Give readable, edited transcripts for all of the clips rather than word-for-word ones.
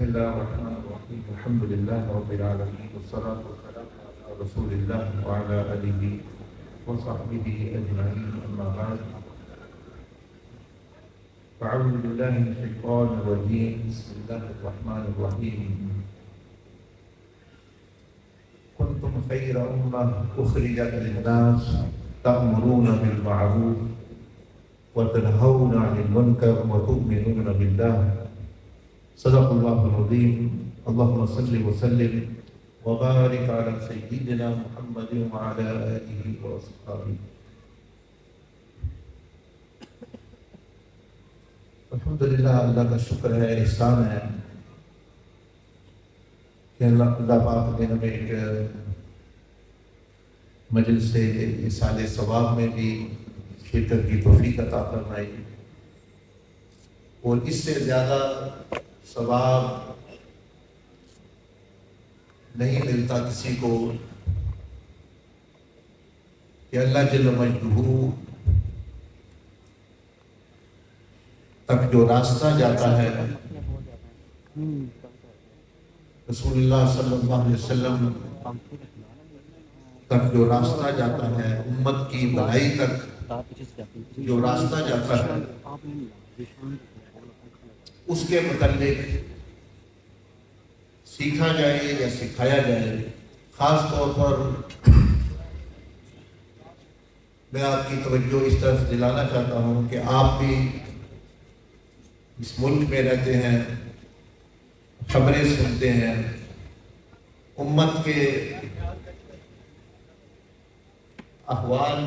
بسم الله الرحمن الرحيم الحمد لله رب العالمين والصلاة والسلام على رسول الله وعلى آله وصحبه أجمعين أما بعد فأعوذ بالله من الشيطان الرجيم بسم الله الرحمن الرحيم كنتم خير أمة أخرجت للناس تأمرون بالمعروف وتنهون عن المنكر وتؤمنون بالله صدق الله العظيم اللهم صل وسلم وبارك على سيدنا محمد وعلى آله وأصحابه. الحمدللہ اللہ کا شکر ہے، احسان ہے کہ اللہ پاک نے ہمیں ایک مجلس سے اِصال ثواب میں بھی شرکت کی توفیق عطا فرمائی، اور اس سے زیادہ ثواب نہیں ملتا کسی کو کہ اللہ جل مجدہ تک جو راستہ جاتا ہے، رسول اللہ صلی اللہ علیہ وسلم تک جو راستہ جاتا ہے، امت کی بھلائی تک جو راستہ جاتا ہے، اس کے متعلق سیکھا جائے یا سکھایا جائے۔ خاص طور پر میں آپ کی توجہ اس طرف دلانا چاہتا ہوں کہ آپ بھی اس ملک میں رہتے ہیں، خبریں سنتے ہیں، امت کے احوال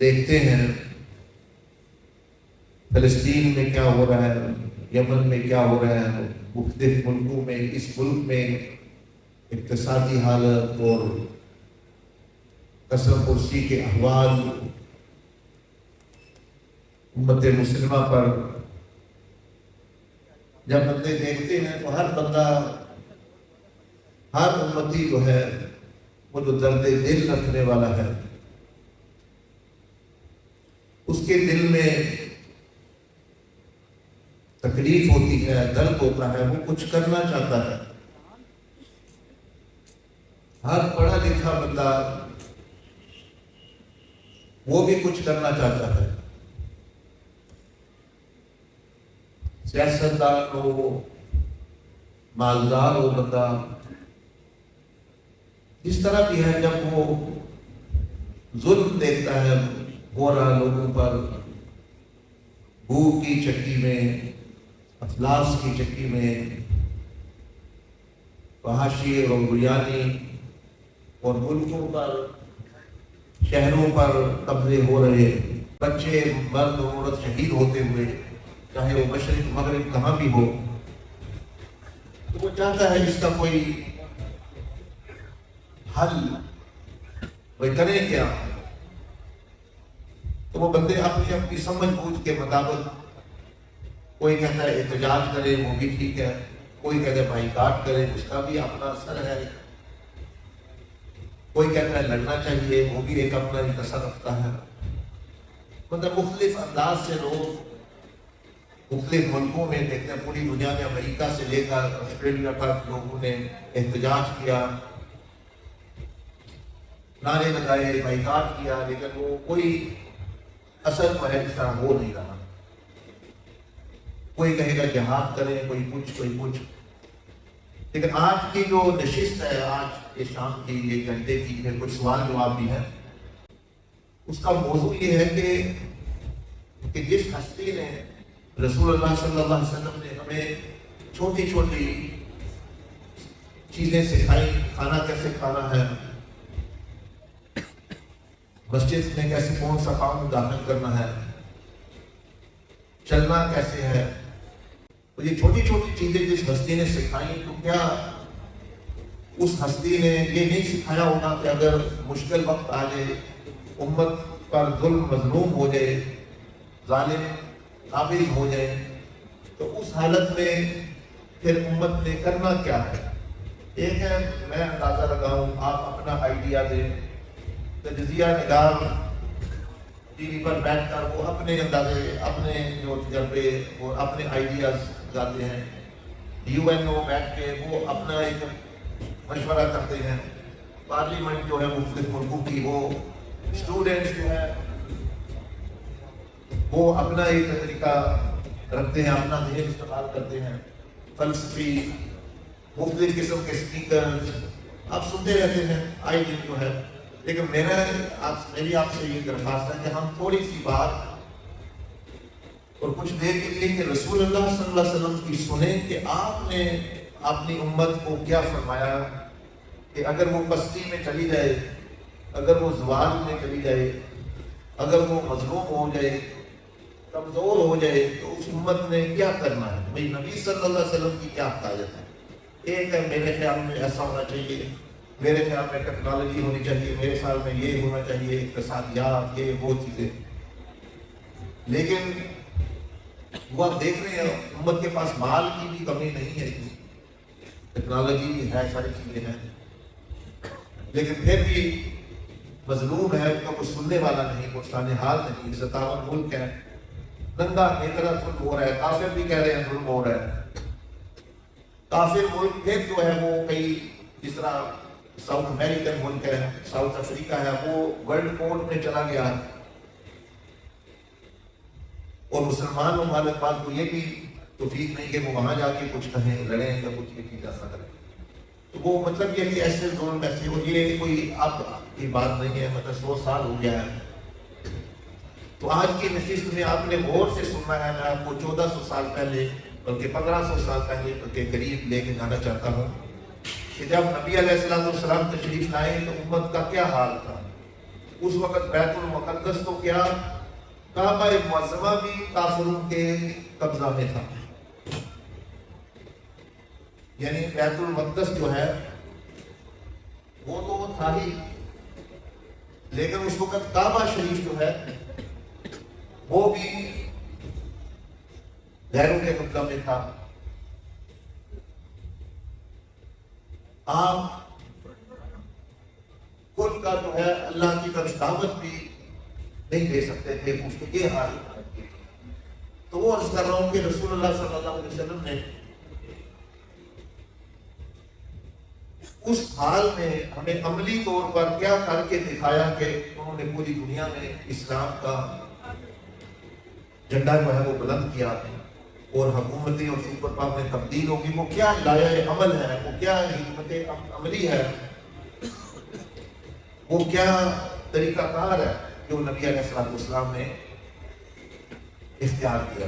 دیکھتے ہیں، فلسطین میں کیا ہو رہا ہے، یمن میں کیا ہو رہا ہے، مختلف ملکوں میں، اس ملک میں اقتصادی حالت اور قسم پرسی کے احوال امت مسلمہ پر جب بندے دیکھتے ہیں تو ہر بندہ، ہر امتی جو ہے وہ جو درد دل رکھنے والا ہے، اس کے دل میں تکلیف ہوتی ہے، درد ہوتا ہے، وہ کچھ کرنا چاہتا ہے۔ ہر پڑھا لکھا بندہ وہ بھی کچھ کرنا چاہتا ہے، سیاستدان ہو، مالدار ہو بندہ، جس طرح بھی ہے، جب وہ ظلم دیکھتا ہے گورا لوگوں پر، بھوک کی چکی میں، افلاس کی چکی میں، فحاشی اور بریانی اور ملکوں پر، شہروں پر قبضے ہو رہے، بچے مرد و عورت شہید ہوتے ہوئے، چاہے وہ مشرق مغرب کہاں بھی ہو، تو وہ چاہتا ہے اس کا کوئی حل، وہ کرے کیا؟ تو وہ بندے اپنی سمجھ بوجھ کے مطابق، کوئی کہتا ہے احتجاج کرے، وہ بھی ٹھیک ہے، کوئی کہتا ہے بائیکاٹ کرے، اس کا بھی اپنا اثر ہے، کوئی کہتا ہے لڑنا چاہیے، وہ بھی ایک اپنا اثر رکھتا ہے۔ مطلب مختلف انداز سے لوگ مختلف ملکوں میں دیکھتے ہیں، پوری دنیا میں، امریکہ سے لے کر آسٹریلیا تک لوگوں نے احتجاج کیا، نعرے لگائے، بائیکاٹ کیا، لیکن وہ کوئی اثر پہنچتا ہو نہیں رہا۔ کوئی کہے گا جہاد کریں، کوئی کچھ۔ لیکن آج کی جو نشست ہے، آج کے شام کی، ایک گھنٹے کی، پھر کچھ سوال جواب بھی ہے، اس کا موضوع یہ ہے کہ جس ہستی نے، رسول اللہ صلی اللہ علیہ وسلم نے ہمیں چھوٹی چھوٹی چیزیں سکھائی، کھانا کیسے کھانا ہے، مسجد میں کیسے کون سا کام داخل کرنا ہے، چلنا کیسے ہے، تو یہ چھوٹی چھوٹی چیزیں جس ہستی نے سکھائی، تو کیا اس ہستی نے یہ نہیں سکھایا ہوگا کہ اگر مشکل وقت آ جائے، امت پر ظلم مظلوم ہو جائے، ظالم قابض ہو جائے، تو اس حالت میں پھر امت نے کرنا کیا ہے؟ ایک ہے میں اندازہ لگاؤں، آپ اپنا آئیڈیا دیں، تجزیہ نگار ٹی وی پر بیٹھ کر وہ اپنے اندازے، اپنے جو تجربے اور اپنے آئیڈیاز جاتے ہیں، UNO بیٹھ کے وہ اپنا ایک مشورہ کرتے ہیں، پارلیمنٹ جو ہے مختلف ملکوں کی، وہ اسٹوڈنٹس جو ہے وہ اپنا ایک طریقہ رکھتے ہیں، اپنا ذہن استعمال کرتے ہیں، فلسفی مختلف قسم کے اسپیکرز آپ سنتے رہتے ہیں آئے دن جو ہے. لیکن میری آپ سے یہ درخواست ہے کہ ہم تھوڑی سی بات اور کچھ دیر کے لیے کہ رسول اللہ صلی اللہ علیہ وسلم کی سنیں کہ آپ نے اپنی امت کو کیا فرمایا کہ اگر وہ پستی میں چلی جائے، اگر وہ زوال میں چلی جائے، اگر وہ مظلوم ہو جائے، کمزور ہو جائے، تو اس امت نے کیا کرنا ہے. بھئی نبی صلی اللہ علیہ وسلم کی کیا حکایت ہے. ایک ہے میرے خیال میں ایسا ہونا چاہیے، میرے خیال میں ٹیکنالوجی ہونی چاہیے، میرے خیال میں یہ ہونا چاہیے، اقتصادیات، یہ وہ چیزیں. لیکن وہ آپ دیکھ رہے ہیں امت کے پاس مال کی بھی کمی نہیں ہے، ٹیکنالوجی بھی ہے، ساری چیزیں ہیں، لیکن پھر بھی مظلوم ہے، ان کا کوئی سننے والا نہیں، کوئی سانحال نہیں. 57 ملک ہے، ننگا نیکرا ظلم ہو رہا ہے. کافر بھی کہہ رہے ہیں ظلم ہو رہا ہے. کافر ملک پھر جو ہے وہ کئی، جس طرح ساؤتھ امریکن ملک ہے، ساؤتھ افریقہ ہے، وہ ورلڈ کورٹ میں چلا گیا، اور مسلمان ممالک بات کو یہ بھی توفیق نہیں کہ وہ وہاں جا کے کچھ کہیں، لڑیں یا کچھ یہ چیز ایسا کریں. تو وہ مطلب یہ کہ ایسے ظلم ایسے ہو، یہ کوئی اب کی بات نہیں ہے، مطلب 100 سال ہو گیا ہے. تو آج کی نشست میں آپ نے غور سے سننا ہے. میں آپ کو 1400 سال پہلے بلکہ 1500 سال پہلے کے قریب لے کے جانا چاہتا ہوں کہ جب نبی علیہ السلام تشریف لائے تو امت کا کیا حال تھا. اس وقت بیت المقدس تو کیا، کعبہ معظمہ بھی کافروں کے قبضہ میں تھا. یعنی بیت المقدس جو ہے وہ تو تھا ہی، لیکن اس وقت کعبہ شریف جو ہے وہ بھی غیروں کے قبضہ میں تھا. آپ خود کا جو ہے اللہ کی طرف دعوت بھی نہیں دے سکتے تھے، اس کے یہ حال. تو وہ عرض کر رہا ہوں کہ رسول اللہ صلی اللہ علیہ وسلم نے اس حال میں ہمیں عملی طور پر کیا کر کے دکھایا کہ انہوں نے پوری دنیا میں اسلام کا جھنڈا جو ہے وہ بلند کیا، اور حکومتیں اور سپر پاور میں تبدیل ہوگی. وہ کیا لائحہ عمل ہے، وہ کیا حکمت عملی ہے، وہ کیا طریقہ کار ہے جو نبی علیہ السلام نے اختیار کیا.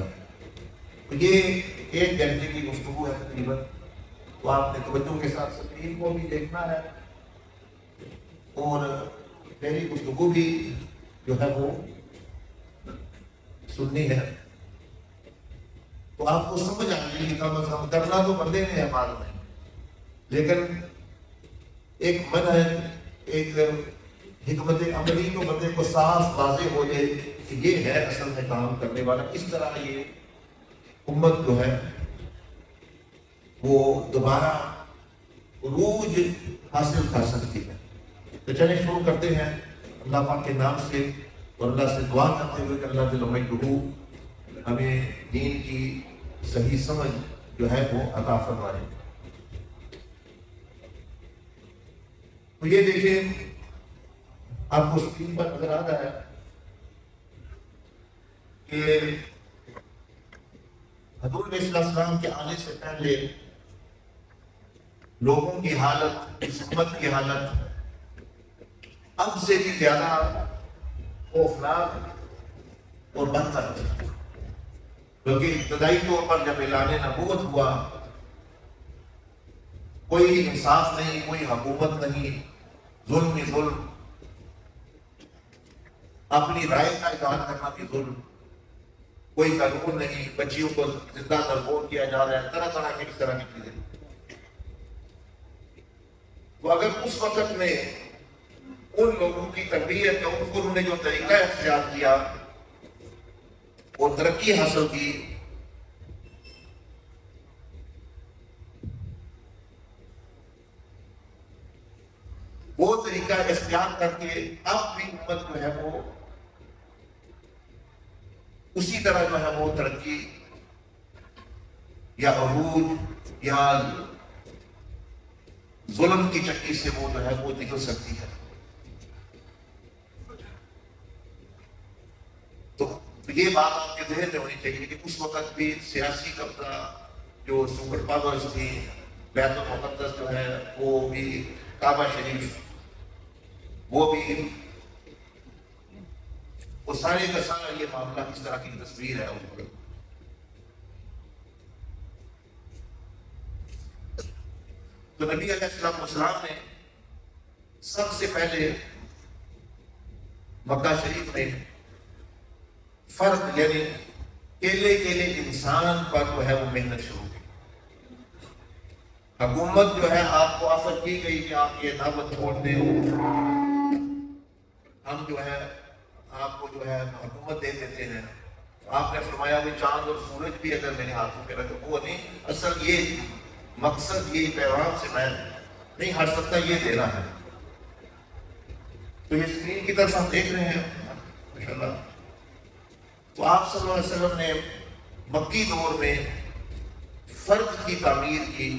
تو یہ 1 گھنٹے کی گفتگو ہے تقریباً. تو آپ نے توجہ کے ساتھ سکرین کو بھی دیکھنا ہے، اور میری گفتگو بھی جو ہے وہ سننی ہے. تو آپ کو سمجھ آئے گی کم از کم. کرنا تو بندے نے ہے بعد میں، لیکن ایک منہج، ایک حکمت عملی تو بندے کو صاف واضح ہو جائے کہ یہ ہے اصل میں کام کرنے والا. اس طرح یہ امت جو ہے وہ دوبارہ عروج حاصل کر سکتی ہے. تو چلیں شروع کرتے ہیں اللہ پاک کے نام سے، اور اللہ سے دعا کرتے ہوئے کہ اللہ جل مجدہ ہمیں دین کی صحیح سمجھ جو ہے وہ عطا فرمائے. تو یہ دیکھیں آپ کو اسکرین پر نظر آ رہا ہے کہ حضور علیہ السلام کے آنے سے پہلے لوگوں کی حالت، اس امت کی حالت اب سے بھی زیادہ خوفناک اور بدتر ہے. بلکہ ابتدائی طور پر جب اعلان نبوت ہوا، کوئی انصاف نہیں، کوئی حکومت نہیں، ظلم ہی ظلم، اپنی رائے کا اظہار کرنا بھی ظلم، کوئی قانون نہیں، بچیوں کو زندہ نرگون کیا جا رہا ہے، طرح طرح کی اس طرح کی چیزیں. تو اگر اس وقت میں ان لوگوں کی تربیت یا ان کو انہوں نے جو طریقہ اختیار کیا اور ترقی حاصل کی، وہ طریقہ اختیار کر کے اب بھی امت جو ہے وہ اسی طرح جو ہے وہ ترقی یا عروج یا ظلم کی چکی سے وہ جو ہے وہ نکل سکتی ہے. تو یہ بات آپ کے ذہن میں ہونی چاہیے کہ اس وقت بھی سیاسی قبضہ جو سپر پاورز تھی، بیت المقدس جو ہے وہ بھی، کعبہ شریف وہ بھی، وہ سارے کا سارا یہ معاملہ اس طرح کی تصویر ہے اس وقت. تو نبی علیہ السلام نے سب سے پہلے مکہ شریف میں فرد یعنی اکیلے انسان پر جو ہے وہ محنت شروع کی. حکومت جو ہے آپ کو آفر کی گئی کہ آپ یہ دعوت چھوڑ دیں، ہم جو ہے آپ کو جو ہے حکومت دے دیتے ہیں. آپ نے فرمایا کہ چاند اور سورج بھی اگر میرے ہاتھوں میں رکھے، وہ نہیں، اصل یہ مقصد یہ پیغام سے میں نہیں ہٹ سکتا، یہ دینا ہے. تو یہ اسکرین کی طرف ہم دیکھ رہے ہیں ماشاءاللہ. تو آپ صلی اللہ علیہ وسلم نے مکی دور میں فرد کی تعمیر کی،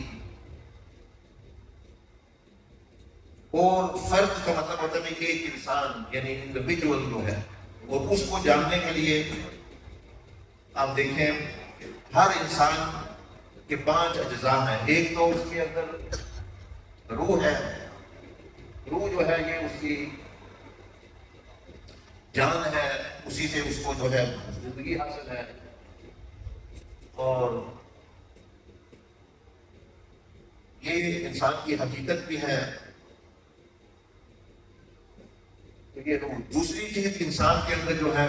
اور فرد کا مطلب ہوتا ہے کہ ایک انسان یعنی انڈیویجول جو ہے، اور اس کو جاننے کے لیے آپ دیکھیں ہر انسان کے 5 اجزاء ہیں. ایک تو اس کے اندر روح ہے، روح جو ہے یہ اس کی جان ہے، اسی سے اس کو جو ہے زندگی حاصل ہے. اور یہ انسان کی حقیقت بھی ہے. یہ روح. دوسری چیز انسان کے اندر جو ہے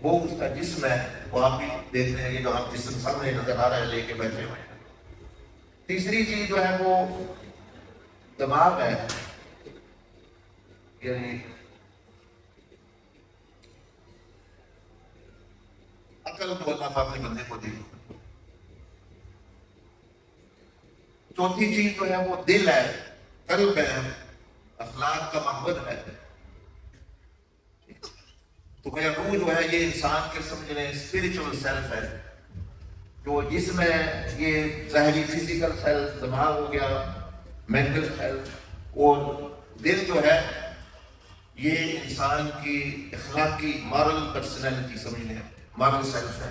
وہ اس کا جسم ہے، وہ آپ بھی دیکھ رہے ہیں، یہ جو آپ جسم سامنے نظر آ رہا ہے لے کے بیٹھے ہوئے ہیں. تیسری چیز جو ہے وہ دماغ ہے، یعنی عقل تو اللہ پاک نے بندے کو دی. چوتھی چیز جو ہے وہ دل ہے، قلب ہے، اخلاق کا محبت ہے. تو میرا روح جو ہے یہ انسان کے سمجھ لیں اسپرچل سیلف ہے، جو جسم ہے یہ ظاہری فزیکل سیلف، دماغ ہو گیا مینٹل سیلف، اور دل جو ہے یہ انسان کی اخلاقی مارل پرسنالٹی سمجھ لیں، مارل سیلف ہے.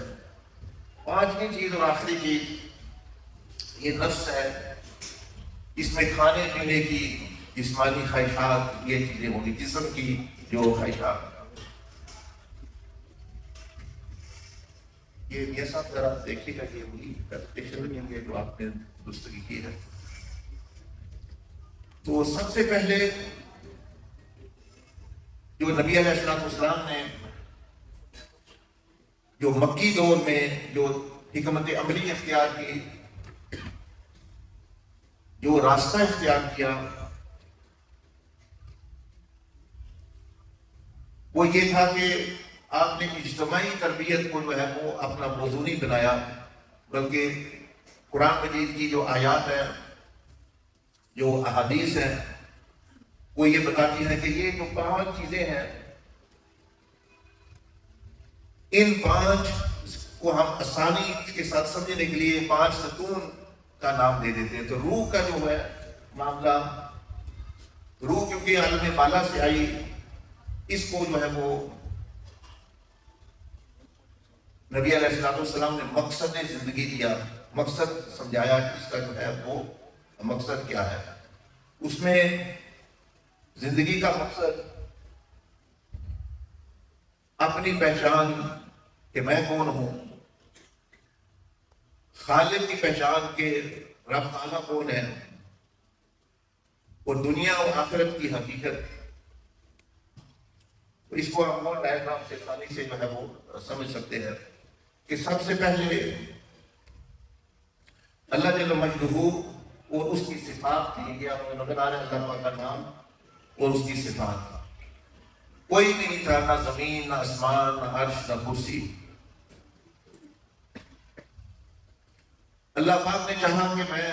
5ویں چیز اور آخری چیز یہ نفس ہے. اس میں کھانے پینے کی جسمانی خواہشات یہ چیزیں ہوں گی، جسم کی جو خواہشات. یہ میاں صاحب ذرا دیکھیے گا کہ وہی پریزنٹیشن نہیں ہوں گے جو آپ نے درستگی کی ہے. تو سب سے پہلے جو نبی علیہ السلام نے جو مکی دور میں جو حکمت عملی اختیار کی، جو راستہ اختیار کیا، وہ یہ تھا کہ آپ نے اجتماعی تربیت کو جو ہے وہ اپنا موضوع نہیں بنایا، بلکہ قرآن مجید کی جو آیات ہیں، جو احادیث ہیں، وہ یہ بتاتی ہیں کہ یہ جو 5 چیزیں ہیں، ان 5 کو ہم آسانی کے ساتھ سمجھنے کے لیے 5 ستون کا نام دے دیتے ہیں. تو روح کا جو ہے معاملہ، روح کیونکہ عالم بالا سے آئی، اس کو جو ہے وہ نبی علیہ السلام نے مقصد زندگی دیا، مقصد سمجھایا کہ اس کا جو ہے وہ مقصد کیا ہے. اس میں زندگی کا مقصد اپنی پہچان کہ میں کون ہوں، خالق کی پہچان کہ رب تعالیٰ کون ہے، اور دنیا اور آخرت کی حقیقت. تو اس کو ہم اور ڈائیگرام سے آسانی سے جو ہے وہ سمجھ سکتے ہیں کہ سب سے پہلے اللہ جل مجدہ اور اس کی صفات تھی. یہ آپ کو نظر آ رہا ہے اللہ کا نام اور اس کی صفات. کوئی بھی نہیں تھا، نہ زمین، نہ آسمان، نہ عرش، نہ کرسی. اللہ پاک نے چاہا کہ میں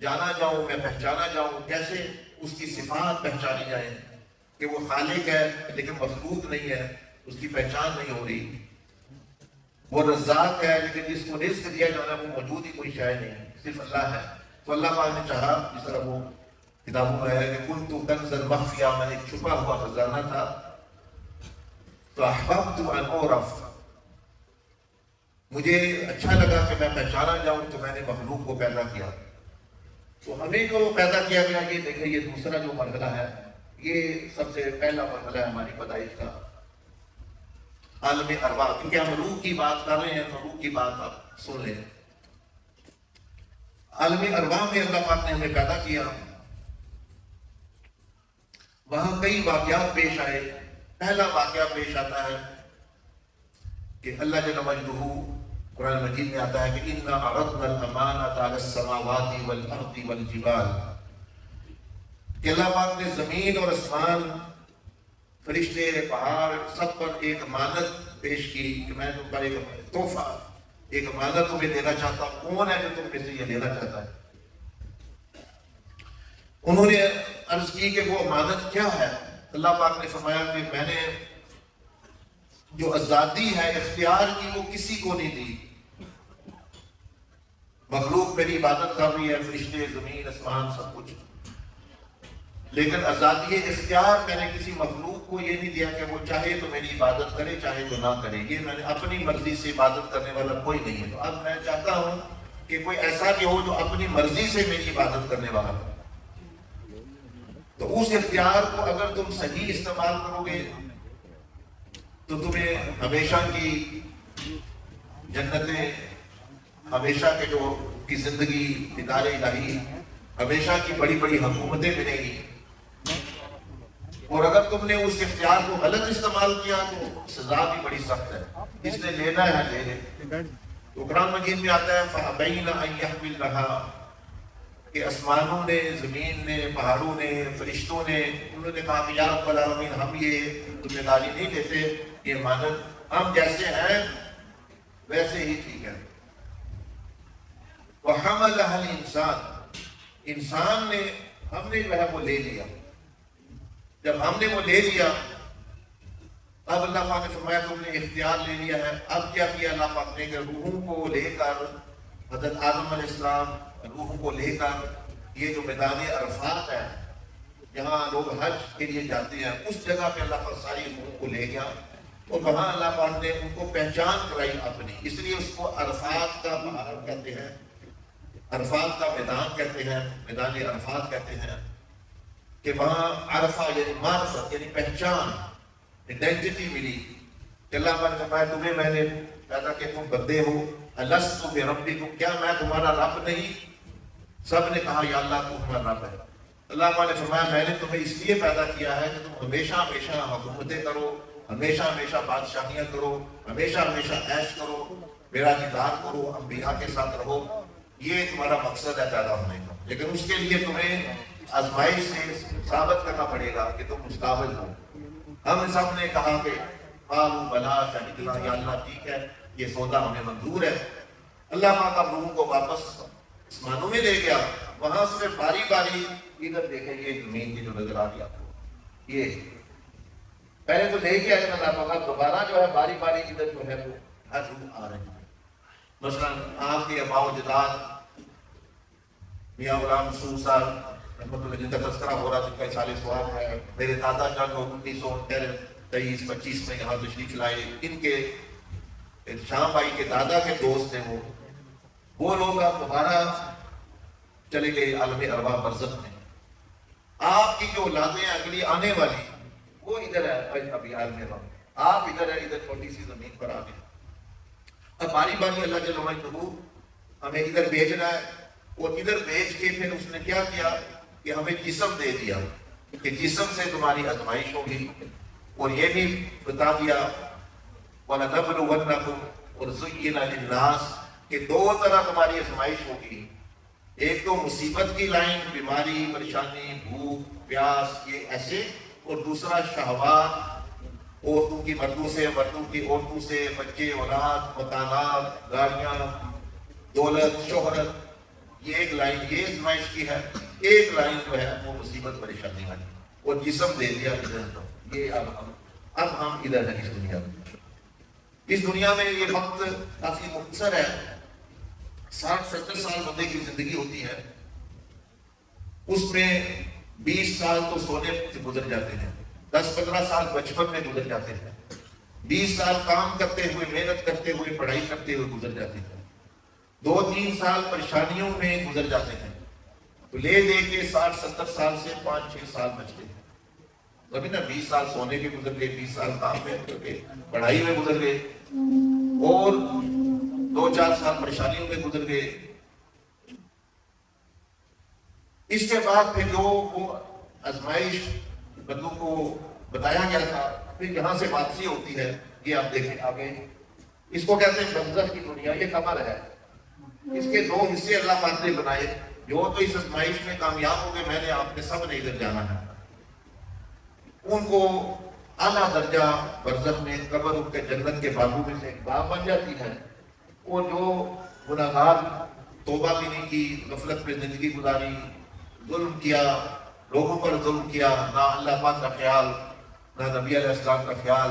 جانا جاؤں، میں پہچانا جاؤں. کیسے؟ اس کی صفات پہچانی جائیں کہ وہ خالق ہے لیکن مخلوق نہیں ہے، اس کی پہچان نہیں ہو رہی. وہ رزاق ہے، لیکن جس کو رزق دیا جانا وہ موجود ہی کوئی شے نہیں، صرف اللہ ہے۔ تو اللہ پاک نے چاہا، جس طرح وہ کتابوں میں ہے کہ کنت کنزا مخفیا، میں ایک چھپا ہوا خزانہ تھا، تو احببت ان اعرف، مجھے اچھا لگا کہ میں پہچانا جاؤں، تو میں نے مخلوق کو پیدا کیا۔ تو ہمیں جو پیدا کیا گیا، یہ دیکھیں یہ دوسرا جو مرحلہ ہے، یہ سب سے پہلا مرحلہ ہے ہماری پیدائش کا، عالم ارواح۔ کیونکہ ہم روح کی بات کر رہے ہیں تو روح کی بات آپ سن لیں۔ عالم ارواح میں اللہ پاک نے ہمیں پیدا کیا، وہاں کئی واقعات پیش آئے۔ پہلا واقعہ پیش آتا ہے کہ اللہ جل مجدہ قرآن مجید میں آتا ہے کہ اِنَّا عَرَضْنَا الْأَمَانَةَ عَلَى السَّمَاوَاتِ وَالْأَرْضِ وَالْجِبَالِ، کہ اللہ پاک نے زمین اور آسمان، فرشتے، پہاڑ، سب پر ایک امانت پیش کی کہ میں تم پر ایک تحفہ، ایک امانت تمہیں دینا چاہتا ہوں، کون ہے جو تم میں سے یہ لینا چاہتا ہے؟ انہوں نے عرض کی کہ وہ امانت کیا ہے؟ اللہ پاک نے فرمایا کہ میں نے جو آزادی ہے اختیار کی وہ کسی کو نہیں دی۔ مخلوق میری عبادت کر رہی ہے، فرشتے، زمین، آسمان، سب کچھ، لیکن آزادی اختیار میں نے کسی مخلوق کو یہ نہیں دیا کہ وہ چاہے تو میری عبادت کرے، چاہے تو نہ کرے۔ یہ میں نے اپنی مرضی سے عبادت کرنے والا کوئی نہیں ہے۔ تو اب میں چاہتا ہوں کہ کوئی ایسا بھی ہو جو اپنی مرضی سے میری عبادت کرنے والا ہو۔ تو اس اختیار کو اگر تم صحیح استعمال کرو گے تو تمہیں ہمیشہ کی جنتیں، ہمیشہ کے جو کی زندگی، دیدار الہی، ہمیشہ کی بڑی بڑی حکومتیں ملیں گی۔ اور اگر تم نے اس اختیار کو غلط استعمال کیا تو سزا بھی بڑی سخت ہے۔ جس نے لینا ہے لے لے۔ تو قرآن مجید میں آتا ہے فَأَبَيْنَ أَن يَحْمِلْنَهَا، کہ آسمانوں نے، زمین نے، پہاڑوں نے، فرشتوں نے، انہوں نے کہا کہ یا رب العالمین ہم یہ ذمہ داری نہیں لیتے، یہ امانت ہم جیسے ہیں ویسے ہی ٹھیک ہے۔ وَحَمَلَهَا الْإِنسَانُ، انسان نے، ہم نے جو ہے وہ لے لیا۔ جب ہم نے وہ لے لیا، اب اللہ پاک نے فرمایا تم نے اختیار لے لیا ہے۔ اب کیا کیا اللہ پاک نے کہ روحوں کو لے کر، حضرت آدم علیہ السلام روحوں کو لے کر، یہ جو میدان عرفات ہے جہاں لوگ حج کے لیے جاتے ہیں، اس جگہ پہ اللہ پاک ساری روحوں کو لے گیا، اور وہاں اللہ پاک نے ان کو پہچان کرائی اپنی۔ اس لیے اس کو عرفات کا پہاڑ کہتے ہیں، عرفات کا میدان کہتے ہیں، میدان عرفات کہتے ہیں، کہ وہاں عرفہ یعنی معرفت، یعنی پہچان، آئیڈینٹی ملی کہ اللہ پاک نے فرمایا تمہیں میں نے پیدا کہ تم بندے ہو، الستُ بربکم، کیا میں تمہارا رب نہیں؟ سب نے کہا یا اللہ تو ہمارا رب ہے۔ اللہ پاک نے فرمایا میں نے تمہیں اس لیے پیدا کیا ہے کہ تم ہمیشہ ہمیشہ حکومتیں کرو، ہمیشہ ہمیشہ بادشاہیاں کرو، ہمیشہ ہمیشہ عیش کرو، میرا دیدار کرو، انبیاء کے ساتھ رہو، یہ تمہارا مقصد ہے پیدا ہونے کا۔ لیکن اس کے لیے تمہیں آزمائش سے ثابت کرنا پڑے گا کہ تم مستقبل ہو۔ ہم سب نے کہا کہ قالوا بلا شہدنا، یا اللہ ٹھیک ہے یہ سودا ہمیں منظور ہے۔ اللہ پاک اب روحوں کو واپس آسمانوں میں لے گیا، وہاں سے باری باری ادھر دیکھیں، یہ زمین کی جو نظر آ گیا یہ پہلے تو لے گیا ہے اللہ پاک، دوبارہ جو ہے باری باری ادھر جو ہے وہ ہر روح آ رہے ہیں۔ مثلا آپ کے اباء و اجداد میاں غلام رسول صاحب رحمۃ اللہ جن کا تذکرہ ہو رہا، جن کا سال ثواب ہے، میرے دادا جان جو 1923-25 میں یہاں تشریف لائے، ان کے شام بھائی کے دادا کے دوست تھے وہ لوگ اب دوبارہ چلے گئے عالم ارواح برزخ میں۔ آپ کی جو اولادیں اگلی آنے والی وہ ادھر ہے ابھی عالم ارواح، آپ ادھر ہے، ادھر چھوٹی سی زمین پر آ گئے۔ اب باری باری اللہ جل وعلا ہمیں ادھر بھیج رہا ہے، اور ادھر بھیج کے پھر اس نے کیا کیا کہ ہمیں جسم دے دیا کہ جسم سے تمہاری آزمائش ہوگی، اور یہ بھی بتا دیا وَلَنَبْلُوَنَّكُمْ وَزُيِّنَ لِلنَّاسِ کہ دو طرح تمہاری آزمائش ہوگی، ایک تو مصیبت کی لائن، بیماری، پریشانی، بھوک، پیاس، یہ ایسے، اور دوسرا شہوات، عورتوں کی مردوں سے، مردوں کی عورتوں سے، بچے، اولاد، مکانات، گاڑیاں، دولت، شہرت، یہ ایک لائن یہ آزمائش کی ہے۔ ایک لائن جو ہے وہ مصیبت پریشانی والی، اور جسم دے دیا ادھر، یہ اب ہم ادھر ہیں اس دنیا میں۔ اس دنیا میں یہ وقت کافی مختصر ہے، 60-70 سال بندے کی زندگی ہوتی ہے، اس میں 20 سال تو سونے سے گزر جاتے ہیں، 10-15 سال بچپن میں گزر جاتے ہیں، 20 سال کام کرتے ہوئے، محنت کرتے ہوئے، پڑھائی کرتے ہوئے گزر جاتے ہیں، 2-3 سال پریشانیوں میں گزر جاتے ہیں، تو لے دے کے 60-70 سال سے 5-6 سال بچتے ہیں۔ تبھی نا 20 سال سونے کے گزر گئے، 20 سال کام میں گزر گئے، پڑھائی میں گزر گئے، اور 2-4 سال پریشانیوں میں گزر گئے۔ اس کے بعد پھر جو وہ آزمائش بندوں کو بتایا گیا تھا، پھر یہاں سے واپسی ہوتی ہے۔ یہ آپ دیکھیں آگے، اس کو کہتے ہیں برزخ کی دنیا، یہ قبر ہے۔ اس کے 2 حصے اللہ پاک نے بنائے، جو تو اس آزمائش میں کامیاب ہو گئے، میں نے آپ نے سب نے ادھر جانا ہے، ان کو اعلیٰ درجہ برزخ میں قبر ان کے جنت کے باغوں میں سے ایک باغ بن جاتی ہے۔ اور جو گناہگار توبہ بھی نہیں کی، غفلت میں زندگی گزاری، ظلم کیا، لوگوں پر ظلم کیا، نہ اللہ پاک کا خیال، نہ نبی علیہ السلام کا خیال،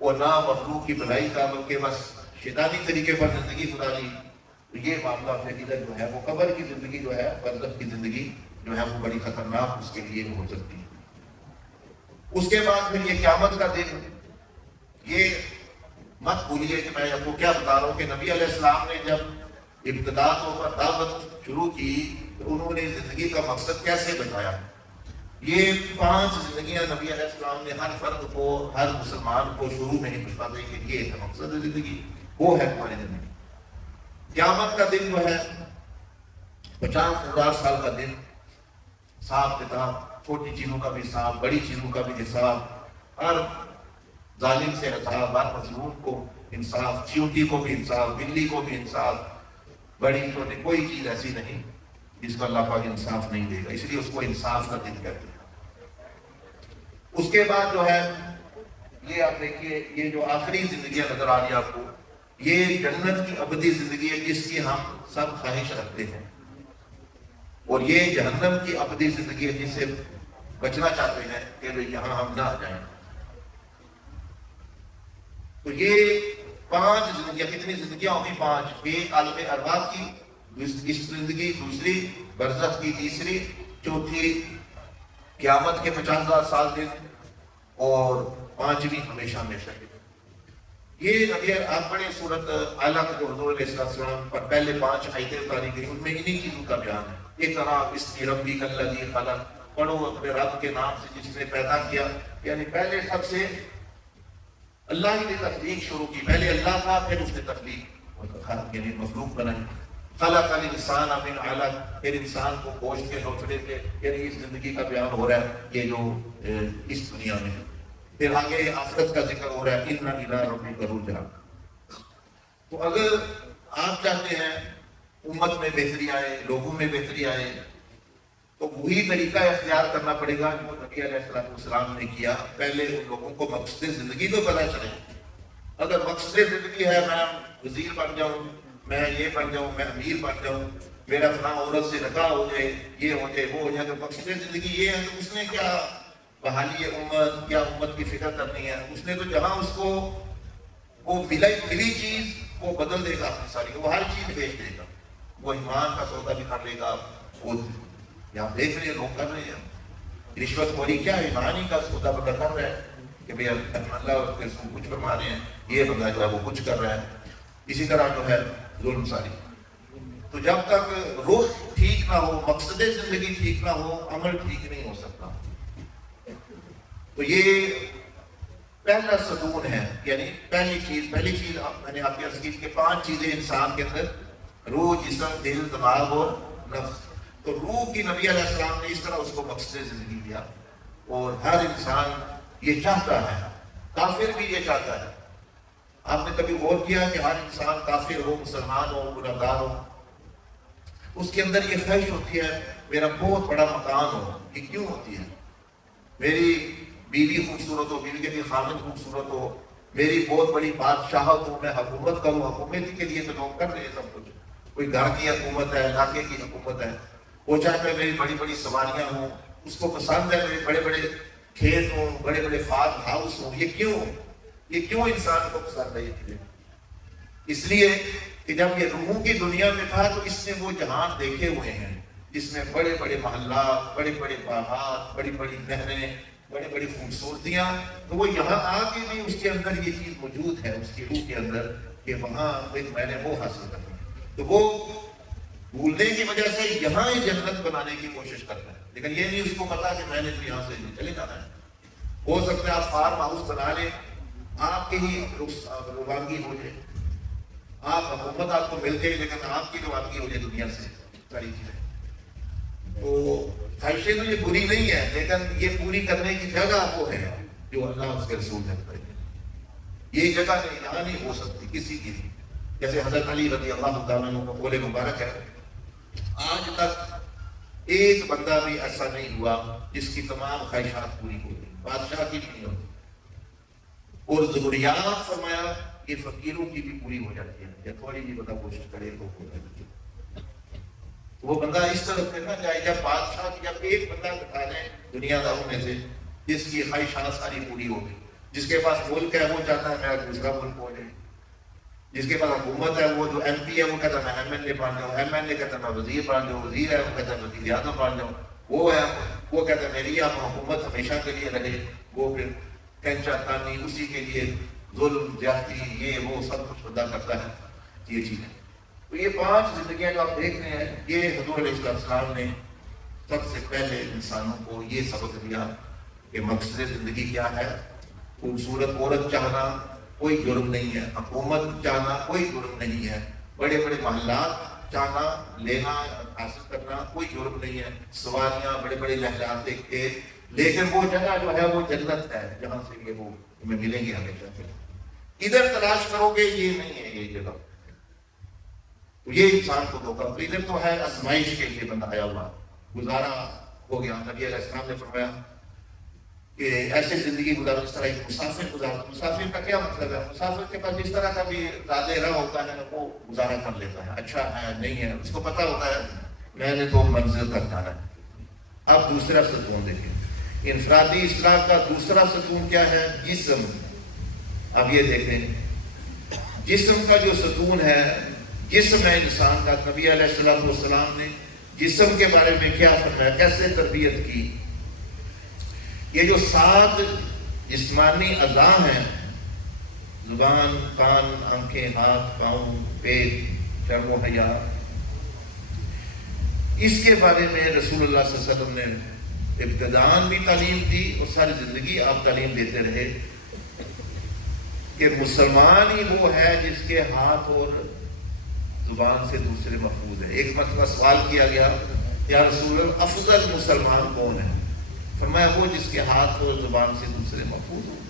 اور نہ مخلوق کی بھلائی کا، بلکہ بس شیطانی طریقے پر زندگی گزاری، تو یہ معاملہ پھر ادھر جو ہے وہ قبر کی زندگی جو ہے، برزخ کی زندگی جو ہے وہ بڑی خطرناک اس کے لیے ہو سکتی ہے۔ اس کے بعد پھر یہ قیامت کا دن، یہ مت بھولیے کہ میں آپ کو کیا بتا رہا ہوں کہ نبی علیہ السلام نے جب ابتدا تو دعوت شروع کی تو انہوں نے زندگی کا مقصد کیسے بتایا۔ یہ 5 زندگیاں نبی علیہ السلام نے ہر فرد کو، ہر مسلمان کو شروع میں ہی بتا دی کہ یہ ہے مقصد زندگی، وہ ہے ہماری زندگی۔ قیامت کا دن جو ہے 50,000 سال کا دن، حساب کتاب، چھوٹی چیزوں کا بھی حساب، بڑی چیزوں کا بھی حساب، ہر ظالم سے حساب، ہر مظلوم کو انصاف، چیونٹی کو بھی انصاف، بلی کو بھی انصاف، بڑی چھوٹی کوئی چیز ایسی نہیں جس کو اللہ پاک انصاف نہیں دے گا، اس لیے اس کو انصاف کا دن کہتے ہیں۔ اس کے بعد جو ہے یہ آپ دیکھیے، یہ جو آخری زندگیاں نظر آ رہی ہیں آپ کو، یہ جنت کی ابدی زندگی ہے جس کی ہم سب خواہش رکھتے ہیں، اور یہ جہنم کی ابدی زندگی ہے جس سے بچنا چاہتے ہیں کہ یہاں ہم نہ آ جائیں۔ تو یہ 5 زندگیاں، کتنی زندگیاں ہوگی؟ 5۔ ایک عالم ارواح کی اس زندگی، دوسری برزخ کی، تیسری، چوتھی قیامت کے 50,000 سال دن، اور 5ویں ہمیشہ ہمیشہ کی۔ یہ نبی آپ پڑھیں سورۃ اعلیٰ کے حضور علیہ السلام پر پہلے 5 آیتیں اتاری گئی، ان میں انہی چیزوں کا بیان ہے۔ اقرأ باسم ربک الذی خلق، پڑھو اپنے رب کے نام سے جس نے پیدا کیا، یعنی پہلے سب سے اللہ ہی نے تخلیق شروع کی، پہلے اللہ تھا، پھر اس نے تخلیق یعنی مخلوق بنائی۔ خلق الانسان من علق، پھر انسان کو گوشت کے لوتھڑے کے، یعنی اس زندگی کا بیان ہو رہا ہے یہ جو اس دنیا میں۔ پھر آگے آخرت کا ذکر ہو رہا ہے، اِنَّ إِلَىٰ رَبِّكَ الرُّجْعَىٰ۔ تو اگر آپ چاہتے ہیں امت میں بہتری آئے، لوگوں میں بہتری آئے، تو وہی طریقہ اختیار کرنا پڑے گا جو نبی علیہ السلام نے کیا۔ پہلے ان لوگوں کو مقصد زندگی تو پتہ چلے۔ اگر مقصد زندگی ہے میں وزیر بن جاؤں، میں یہ بن جاؤں، میں امیر بن جاؤں، میرا فلاں عورت سے نکاح ہو جائے، یہ ہو جائے، وہ ہو جائے، تو مقصد زندگی یہ ہے تو اس نے کیا بحالی امت، کیا امت کی فکر کرنی ہے؟ اس نے تو جہاں اس کو وہ ملی چیز وہ بدل دے گا اپنی ساری، وہ ہر چیز بیچ دے گا، وہ ایمان کا سودا بھی کر لے گا۔ وہ یہاں دیکھ رہے ہیں لوگ کر رہے ہیں رشوت خوری، کیا ایمان ہی کا سودا بدل کر رہا ہے کہ بھئی اللہ اور اس کو کچھ فرما رہے ہیں، یہ بندہ جو ہے وہ کچھ کر رہا ہے۔ اسی طرح جو ہے ظلم ساری۔ تو جب تک روح ٹھیک نہ ہو، مقصد زندگی ٹھیک نہ ہو، عمل ٹھیک نہیں ہو سکتا۔ تو یہ پہلا ستون ہے، یعنی پہلی چیز میں نے آپ کے عرض کی کہ 5 چیزیں انسان کے اندر، روح، جسم، دل، دماغ اور نفس۔ تو روح کی نبی علیہ السلام نے اس طرح اس کو مقصد زندگی دیا، اور ہر انسان یہ چاہتا ہے، کافر بھی یہ چاہتا ہے۔ آپ نے کبھی غور کیا کہ ہر انسان کافر ہو، مسلمان ہو، گنہگار ہو، اس کے اندر یہ خواہش ہوتی ہے میرا بہت بڑا مکان ہو۔ یہ کیوں ہوتی ہے؟ میری بیوی خوبصورت ہو، بیوی کے لیے خامد خوبصورت ہو، میری بہت بڑی بادشاہت ہو، میں حکومت کروں، حکومت کے لیے تو لوگ کر رہے ہیں سب کچھ، کوئی گھر کی حکومت ہے، علاقے کی حکومت ہے، وہ چاہتا ہے میری بڑی بڑی سواریاں ہوں، اس کو پسند ہے میرے بڑے بڑے کھیت ہوں، بڑے بڑے فارم ہاؤس ہوں۔ یہ کیوں؟ یہ کیوں انسان کو پسند ہے؟ اس لیے کہ جب یہ روحوں کی دنیا میں تھا تو اس نے وہ جہان دیکھے ہوئے ہیں جس میں بڑے بڑے محلات، بڑے بڑے باغات، بڑی بڑی نہریں، بڑی بڑی خوبصورتیاں، تو وہ یہاں آ کے بھی اس کے اندر یہ چیز موجود ہے اس کی روح کے اندر کہ وہاں میں نے وہ حاصل کرنا، تو وہ بھولنے کی وجہ سے یہاں ہی جنت بنانے کی کوشش کرتا ہے، لیکن یہ نہیں اس کو پتا کہ میں نے تو یہاں سے چلے جانا ہے۔ ہو سکتا ہے آپ فارم ہاؤس بنا لیں، آپ کے ہی روانگی ہو جائے، آپ حکومت آپ کو مل جائے لیکن آپ کی روانگی ہو جائے دنیا سے ساری چیزیں، تو خواہشیں تو یہ بری نہیں ہے، لیکن یہ پوری کرنے کی جگہ وہ ہے جو اللہ اس کے رسول نے بتائی ہے۔ یہ جگہ نہیں، یہاں نہیں ہو سکتی کسی کی بھی۔ جیسے حضرت علی رضی اللہ تعالیٰ عنہ کا قول مبارک ہے، آج تک ایک بندہ بھی ایسا نہیں ہوا جس کی تمام خواہشات پوری ہو گئی، بادشاہ کی بھی نہیں ہوتی، اور ضروریات فرمایا یہ فقیروں کی بھی پوری ہو جاتی ہے، یا تھوڑی بھی بندہ کوشش کرے تو ہو جاتی ہے۔ وہ بندہ اس طرح کرنا چاہے، جب بادشاہ کی جب ایک بندہ بتا دیں دنیا داروں میں سے جس کی خواہشات ساری پوری ہو گئی، جس کے پاس ملک ہے وہ چاہتا ہے میں دوسرا ملک ہو جائے، جس کے پاس حکومت ہے وہ جو ایم پی ہے وہ کہتا ہے میں ایم ایل اے بن جاؤں، ایم ایل اے کہتا ہے میں وزیر بن جاؤں، وزیر ہے وہ کہتا ہے وزیر اعظم بن جاؤں، وہ ہے وہ کہتا ہے میری آپ حکومت ہمیشہ کے لیے رہے، وہ پھر کینچا تانی اسی کے لیے ظلم زیادتی یہ وہ سب کچھ بندہ کرتا ہے یہ چیزیں۔ تو یہ 5 زندگیاں جو آپ دیکھ رہے ہیں یہ حضور علیہ السلام نے سب سے پہلے انسانوں کو یہ سبق دیا کہ مقصد زندگی کیا ہے۔ خوبصورت عورت چاہنا کوئی جرم نہیں ہے، حکومت چاہنا کوئی جرم نہیں ہے، بڑے بڑے محلات چاہنا لینا حاصل کرنا کوئی جرم نہیں ہے، سواریاں بڑے بڑے لہجات دیکھ کے، لیکن وہ جگہ جو ہے وہ جنت ہے جہاں سے یہ وہ تمہیں ملیں گے ہمیشہ۔ ادھر تلاش کرو گے یہ نہیں ہے یہ جگہ، تو یہ انسان کو دھوکہ، تو ادھر تو ہے آزمائش کے لیے بندہ آیا ہوا، گزارا ہو گیا۔ نبی علیہ السلام نے فرمایا کہ ایسے زندگی گزارو جس طرح ایک مسافر گزارتا۔ مسافر کا کیا مطلب ہے؟ مسافر کے پاس جس طرح کا بھی زیادہ راہ ہوتا ہے وہ گزارا کر لیتا ہے، اچھا ہے نہیں ہے اس کو پتہ ہوتا ہے میں نے تو منزل تک جانا ہے۔ اب دوسرا ستون دیکھیں، انفرادی اصلاح کا دوسرا ستون کیا ہے؟ جسم۔ اب یہ دیکھیں جسم کا جو ستون ہے، جسم ہے انسان کا، نبی علیہ السلام نے جسم کے بارے میں کیا فرمایا، کیسے تربیت کی۔ یہ جو 7 جسمانی اعضاء ہیں، زبان، کان، آنکھیں، ہاتھ، پاؤں، پیٹ، شرم و حیا، اس کے بارے میں رسول اللہ صلی اللہ علیہ وسلم نے ابتداءً بھی تعلیم دی اور ساری زندگی آپ تعلیم دیتے رہے کہ مسلمان ہی وہ ہے جس کے ہاتھ اور زبان سے دوسرے محفوظ ہے۔ ایک مرتبہ سوال کیا گیا یا رسول اللہ افضل مسلمان کون ہے؟ فرمایا وہ جس کے ہاتھ اور زبان سے دوسرے محفوظ ہوں۔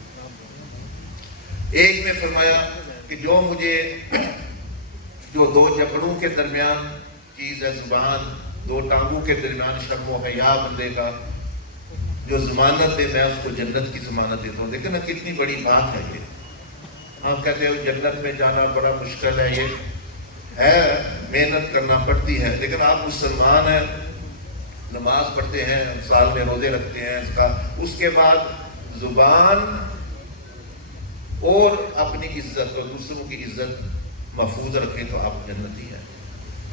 ایک نے فرمایا کہ جو 2 جبڑوں کے درمیان چیز ہے زبان، 2 ٹانگوں کے درمیان شرم و حیا بندے کا جو ضمانت دے، میں اس کو جنت کی ضمانت دیتا ہوں۔ دیکھیں نا کتنی بڑی بات ہے یہ۔ ہم کہتے ہیں جنت میں جانا بڑا مشکل ہے، یہ ہے محنت کرنا پڑتی ہے، لیکن آپ مسلمان ہیں، نماز پڑھتے ہیں، سال میں روزے رکھتے ہیں، اس کے بعد زبان اور اپنی عزت اور دوسروں کی عزت محفوظ رکھیں تو آپ جنتی ہیں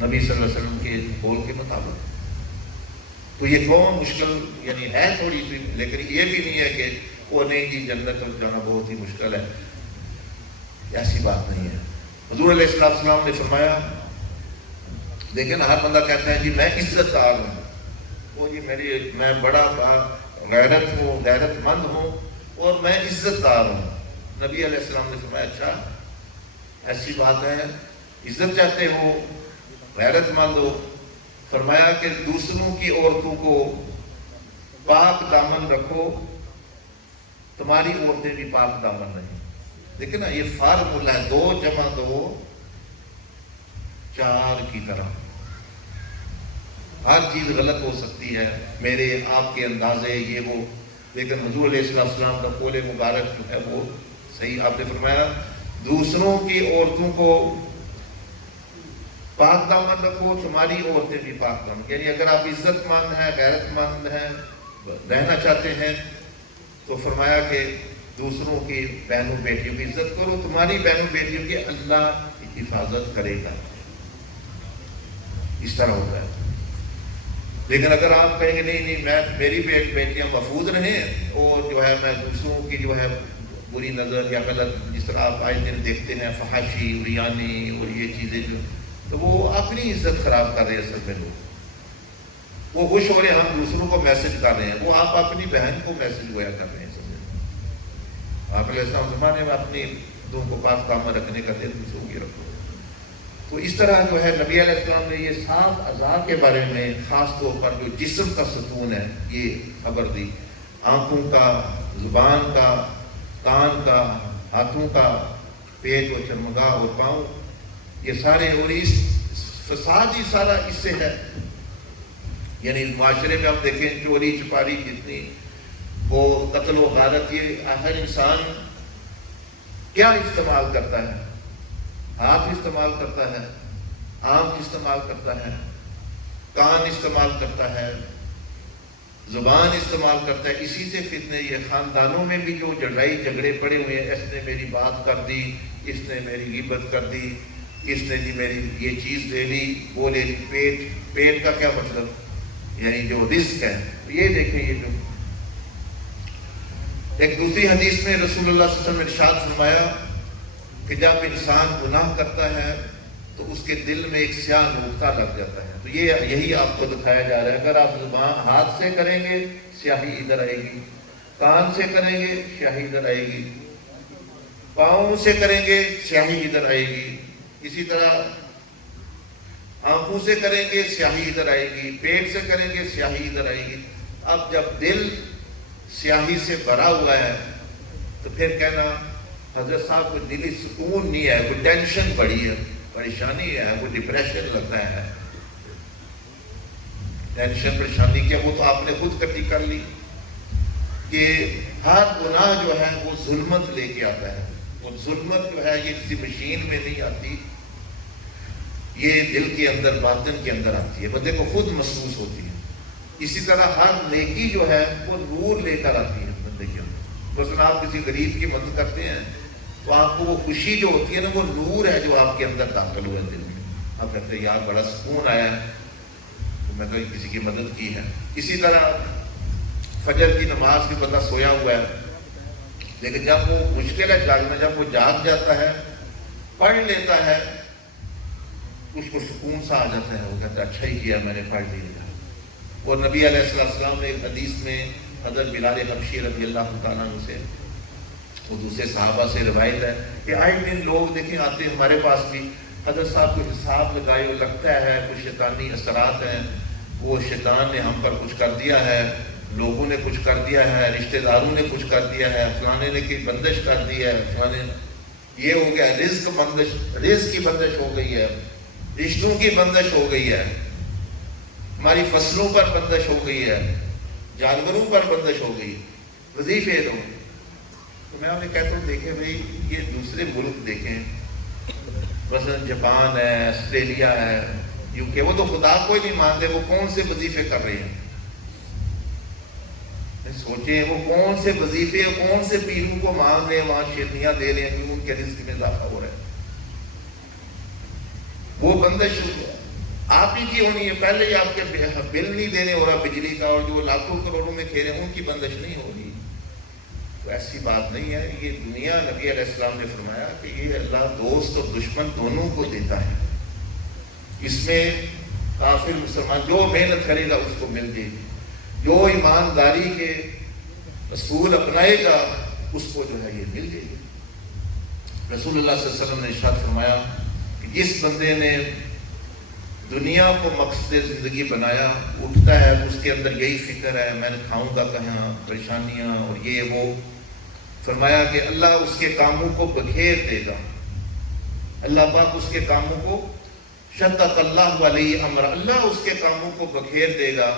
نبی صلی اللہ علیہ وسلم کے قول کے مطابق۔ تو یہ کون مشکل یعنی ہے تھوڑی سی، لیکن یہ بھی نہیں ہے کہ وہ نہیں جی جنت میں جانا بہت ہی مشکل ہے، ایسی بات نہیں ہے۔ حضور علیہ السلام نے فرمایا، دیکھیں نا ہر بندہ کہتا ہے جی میں عزت دار ہوں، وہ جی میں بڑا غیرت ہوں، غیرت مند ہوں اور میں عزت دار ہوں۔ نبی علیہ السلام نے فرمایا اچھا ایسی بات ہے، عزت چاہتے ہو، غیرت مند ہو، فرمایا کہ دوسروں کی عورتوں کو پاک دامن رکھو، تمہاری عورتیں بھی پاک دامن رہیں۔ دیکھیں نا یہ فارمولہ ہے 2 + 2 4 کی طرح۔ ہر چیز غلط ہو سکتی ہے، میرے آپ کے اندازے یہ وہ، لیکن حضور علیہ السلام کا قول مبارک جو ہے وہ صحیح۔ آپ نے فرمایا دوسروں کی عورتوں کو پاک دامن رکھو، تمہاری عورتیں بھی پاک دامن، یعنی اگر آپ عزت مند ہیں، غیرت مند ہیں، رہنا چاہتے ہیں تو فرمایا کہ دوسروں کی بہنوں بیٹیوں کی عزت کرو, تمہاری بہنوں بیٹیوں کی اللہ حفاظت کرے گا. اس طرح ہوتا ہے. لیکن اگر آپ کہیں گے نہیں میری بیٹیاں محفوظ رہیں اور جو ہے میں دوسروں کی جو ہے بری نظر یا غلط, جس طرح آپ آئے دن دیکھتے ہیں فحاشی ریانی اور یہ چیزیں جو, تو وہ اپنی عزت خراب کر رہے ہیں. اصل میں لوگ وہ خوش ہو رہے ہیں ہم دوسروں کو میسج کر رہے ہیں, وہ آپ اپنی بہن کو میسج گویا کر رہے ہیں. آپ علیہ السلام زمانے میں اپنی دو کو پاک دامن رکھنے کا دل دوسروں کی رکھو. تو اس طرح جو ہے نبی علیہ السلام نے یہ 7 اعضاء کے بارے میں خاص طور پر جو جسم کا ستون ہے یہ خبر دی. آنکھوں کا, زبان کا, کان کا, ہاتھوں کا, پیٹ و چرمگاہ اور پاؤں, یہ سارے, اور اس فساد ہی سارا اس سے ہے. یعنی معاشرے میں آپ دیکھیں چوری چپاری جتنی وہ قتل و غارت, یہ ہر انسان کیا استعمال کرتا ہے؟ ہاتھ استعمال کرتا ہے, آنکھ استعمال کرتا ہے, کان استعمال کرتا ہے, زبان استعمال کرتا ہے. اسی سے فتنے یہ خاندانوں میں بھی جو لڑائی جھگڑے پڑے ہوئے ہیں, اس نے میری بات کر دی, اس نے میری غیبت کر دی, اس نے جی میری یہ چیز لے لی, وہ لے لی. پیٹ کا کیا مطلب, یعنی جو رزق ہے. یہ دیکھیں, یہ جو ایک دوسری حدیث میں رسول اللہ صلی اللہ علیہ وسلم نے ارشاد فرمایا کہ جب انسان گناہ کرتا ہے تو اس کے دل میں ایک سیاہ نقطہ لگ جاتا ہے. تو یہی آپ کو دکھایا جا رہا ہے. اگر آپ زبان ہاتھ سے کریں گے سیاہی ادھر آئے گی, کان سے کریں گے سیاہی ادھر آئے گی, پاؤں سے کریں گے سیاہی ادھر آئے گی, اسی طرح آنکھوں سے کریں گے سیاہی ادھر آئے گی, پیٹ سے کریں گے سیاہی ادھر آئے گی. اب جب دل سیاہی سے بھرا ہوا ہے تو پھر کہنا حضرت صاحب کو دلی سکون نہیں ہے, وہ ٹینشن بڑی ہے, پریشانی ہے, وہ ڈپریشن لگتا ہے. ٹینشن پریشانی کیا, وہ تو آپ نے خود کٹی کر لی کہ ہر گناہ جو ہے وہ ظلمت لے کے آتا ہے. اور ظلمت جو ہے یہ کسی مشین میں نہیں آتی, یہ دل کے اندر, باطن کے اندر آتی ہے, بندے کو خود محسوس ہوتی ہے. اسی طرح ہر نیکی جو ہے وہ نور لے کر آتی ہے بندے کے اندر. بس آپ کسی غریب کی مدد کرتے ہیں تو آپ کو وہ خوشی جو ہوتی ہے نا, وہ نور ہے جو آپ کے اندر داخل ہوا ہے دل میں. آپ کہتے ہیں یار بڑا سکون آیا ہے تو میں نے کسی کی مدد کی ہے. اسی طرح فجر کی نماز بھی بندہ سویا ہوا ہے, لیکن جب وہ مشکل ہے جاگنا, جب وہ جاگ جاتا ہے, پڑھ لیتا ہے, اس کو سکون سا آ جاتا ہے. وہ کہتا ہے اچھا ہی کیا میں نے پڑھ لیا. اور نبی علیہ السلام نے ایک حدیث میں حضرت بلال حبشی رضی اللہ تعالیٰ عنہ سے, وہ دوسرے صحابہ سے روایت ہے کہ آئے دن لوگ دیکھیں آتے ہیں ہمارے پاس بھی, حضرت صاحب کو حساب لگائے, وہ لگتا ہے کچھ شیطانی اثرات ہیں, وہ شیطان نے ہم پر کچھ کر دیا ہے, لوگوں نے کچھ کر دیا ہے, رشتہ داروں نے کچھ کر دیا ہے, فلانے نے کی بندش کر دی ہے, فلانے یہ ہو گیا, رزق کی بندش ہو گئی ہے, رشتوں کی بندش ہو گئی ہے, ہماری فصلوں پر بندش ہو گئی ہے, جانوروں پر بندش ہو گئی, وظیفے دو. تو میں انہیں کہتا ہوں دیکھیں بھائی یہ دوسرے ملک دیکھیں, مثلا جاپان ہے, آسٹریلیا ہے, UK, وہ تو خدا کو ہی نہیں مانتے, وہ کون سے وظیفے کر رہے ہیں. سوچیں وہ کون سے وظیفے, کون سے پیروں کو مانگ رہے ہیں, وہاں شیرنیاں دے رہے ہیں, ان کے رزق میں اضافہ ہو رہا ہے. وہ بندش آپ ہی کی ہونی ہے. پہلے ہی آپ کے بل نہیں دینے ہو رہا بجلی کا, اور جو لاکھوں کروڑوں میں کھیرے ہیں ان کی بندش نہیں ہو رہی. تو ایسی بات نہیں ہے. یہ دنیا نبی علیہ السلام نے فرمایا کہ یہ اللہ دوست اور دشمن دونوں کو دیتا ہے. اس میں کافر مسلمان جو محنت کرے گا اس کو مل جائے گی, جو ایمانداری کے اصول اپنائے گا اس کو جو ہے یہ مل جائے گی. رسول اللہ صلی اللہ علیہ وسلم نے ارشاد فرمایا کہ جس بندے نے دنیا کو مقصد زندگی بنایا, اٹھتا ہے اس کے اندر یہی فکر ہے میں نے کھاؤں گا کہاں, پریشانیاں اور یہ وہ, فرمایا کہ اللہ اس کے کاموں کو بکھیر دے گا. اللہ پاک اس کے کاموں کو, شتت اللہ علیہ امر, اللہ اس کے کاموں کو بکھیر دے گا.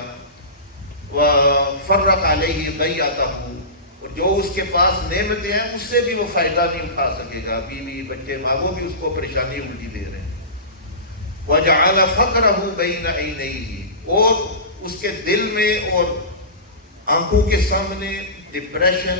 وفرق علیہ ضیعتہ, اور جو اس کے پاس نعمتیں ہیں اس سے بھی وہ فائدہ نہیں اٹھا سکے گا. بیوی بچے ماں وہ بھی اس کو پریشانی الٹی دے رہے ہیں. وجعل فقرہ بین عینیہ, اور اس کے دل میں اور آنکھوں کے سامنے ڈپریشن,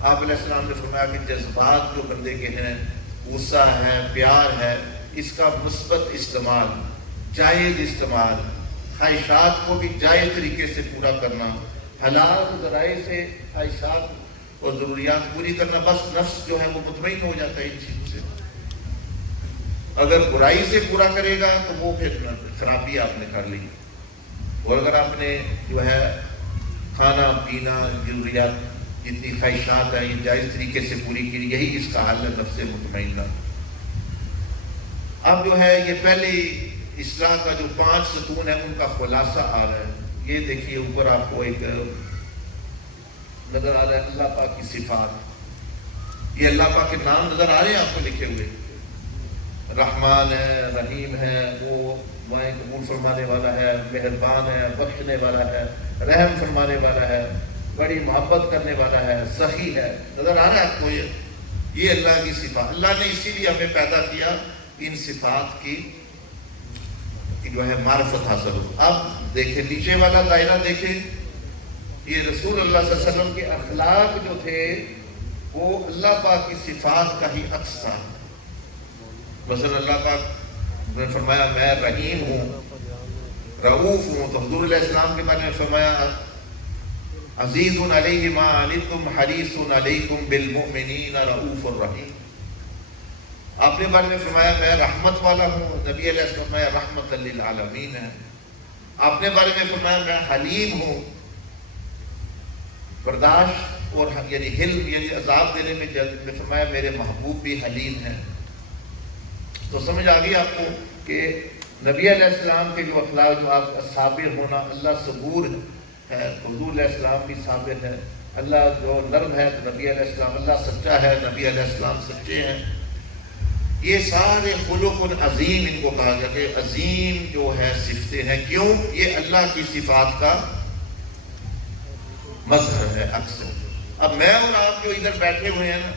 آپ علیہ السلام نے فرمایا کہ جذبات جو بندے کے ہیں، غصہ ہے، پیار ہے، اس کا مثبت استعمال، جائز استعمال، خواہشات کو بھی جائز طریقے سے پورا کرنا، حلال ذرائع سے خواہشات اور ضروریات پوری کرنا، بس نفس جو ہے وہ مطمئن ہو جاتا ہے ان چیزوں سے۔ اگر برائی سے پورا کرے گا تو وہ پھر خرابی آپ نے کر لی، اور اگر آپ نے جو ہے کھانا پینا ضروریات جتنی خواہشات ہیں یہ جائز طریقے سے پوری کی، یہی اس کا حل ہے نفس مطمئنہ۔ اب جو ہے یہ پہلی اصلاح کا جو 5 ستون ہے ان کا خلاصہ آ رہا ہے۔ یہ دیکھیے اوپر آپ کو ایک نظر آ رہا ہے اللہ پاک کی صفات، یہ اللہ پاک کے نام نظر آ رہے ہیں آپ کو لکھے ہوئے، رحمان ہے، رحیم ہے، وہ دعائیں قبول فرمانے والا ہے، مہربان ہے، بخشنے والا ہے، رحم فرمانے والا ہے، بڑی محبت کرنے والا ہے، سخی ہے، نظر آ رہا ہے آپ کو یہ اللہ کی صفات۔ اللہ نے اسی لیے ہمیں پیدا کیا ان صفات کی جو ہے معرفت حاصل ہو۔ اب دیکھیں نیچے والا دائرہ دیکھیں، یہ رسول اللہ صلی اللہ علیہ وسلم کے اخلاق جو تھے وہ اللہ پاک کی صفات کا ہی عکس تھا۔ مثلا اللہ پاک نے فرمایا میں رحیم ہوں، رؤوف ہوں، تو حضور علیہ السلام کے بارے میں فرمایا عزیز علیہ ما عنتم حریص علیکم بالمؤمنین رؤوف الرحیم۔ آپ نے بارے میں فرمایا میں رحمت والا ہوں، نبی علیہ السلام میں رحمت للعالمین ہے۔ آپ نے بارے میں فرمایا میں حلیم ہوں، برداشت اور یعنی حلم یعنی عذاب دینے میں جلد، میں فرمایا میرے محبوب بھی حلیم ہیں۔ تو سمجھ آ گئی آپ کو کہ نبی علیہ السلام کے جو اخلاق، جو آپ کا صابر ہونا، اللہ صبور ہے، حضور علیہ السلام بھی صابر ہے، اللہ جو نرم ہے نبی علیہ السلام، اللہ سچا ہے نبی علیہ السلام سچے ہیں۔ یہ سارے خلق عظیم ان کو کہا گیا کہ عظیم جو ہے صفتیں ہیں، کیوں؟ یہ اللہ کی صفات کا مظہر ہے، عکس ہے۔ اب میں اور آپ جو ادھر بیٹھے ہوئے ہیں نا،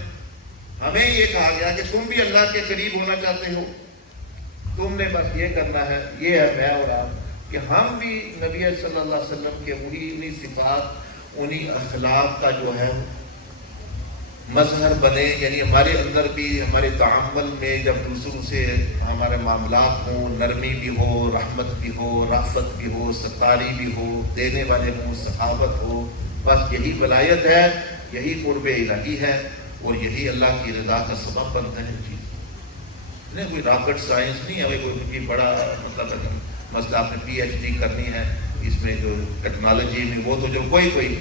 ہمیں یہ کہا گیا کہ تم بھی اللہ کے قریب ہونا چاہتے ہو، تم نے بس یہ کرنا ہے، یہ ہے میں اور آپ کہ ہم بھی نبی صلی اللہ علیہ وسلم کے انہی صفات، انہی اخلاق کا جو ہے مظہر بنے، یعنی ہمارے اندر بھی ہمارے تعامل میں جب دوسروں سے ہمارے معاملات ہوں، نرمی بھی ہو، رحمت بھی ہو، رافت بھی ہو، ستاری بھی ہو، دینے والے ہوں، سخاوت ہو، بس یہی ولایت ہے، یہی قرب الہی ہے، اور یہی اللہ کی رضا کا سبب بنتا ہے۔ چیز نہیں کوئی راکٹ سائنس نہیں ہے، کوئی بڑا مطلب مسئلہ آپ نے پی ایچ ڈی کرنی ہے اس میں جو ٹیکنالوجی میں، وہ تو جو کوئی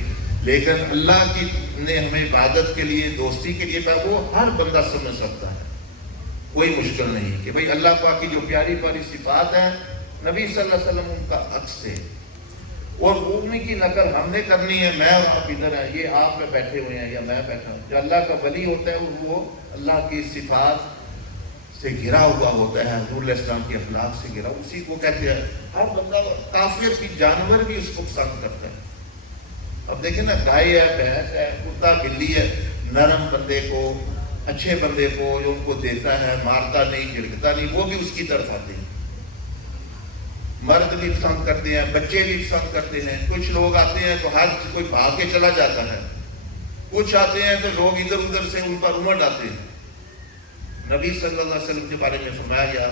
لیکن اللہ کی نے ہمیں عبادت کے لیے، دوستی کے لیے وہ ہر بندہ سمجھ سکتا ہے، کوئی مشکل نہیں کہ بھئی اللہ پاک کی جو پیاری پیاری صفات ہیں نبی صلی اللہ علیہ وسلم ان کا عکس تھے، اور انہی کی نقل ہم نے کرنی ہے۔ میں اور آپ ادھر ہیں، یہ آپ میں بیٹھے ہوئے ہیں یا میں بیٹھا ہوں، جو اللہ کا ولی ہوتا ہے وہ اللہ کی صفات سے گھرا ہوا ہوتا ہے، حضور علیہ السلام کی اخلاق سے گھرا، اسی کو کہتے ہیں۔ ہر بندہ کافر بھی، جانور بھی اس کو پسند کرتا ہے۔ اب دیکھیں نا، گائے ہے، بھینس ہے، کتا بلی ہے، نرم بندے کو، اچھے بندے کو جو ان کو دیتا ہے، مارتا نہیں، جھڑکتا نہیں، وہ بھی اس کی طرف آتے ہیں۔ مرد بھی پسند کرتے ہیں، بچے بھی پسند کرتے ہیں۔ کچھ لوگ آتے ہیں تو ہر کوئی بھاگ کے چلا جاتا ہے، کچھ آتے ہیں تو لوگ ادھر ادھر سے ان پر امٹ آتے ہیں۔ نبی صلی اللہ علیہ وسلم کے بارے میں فرمایا گیا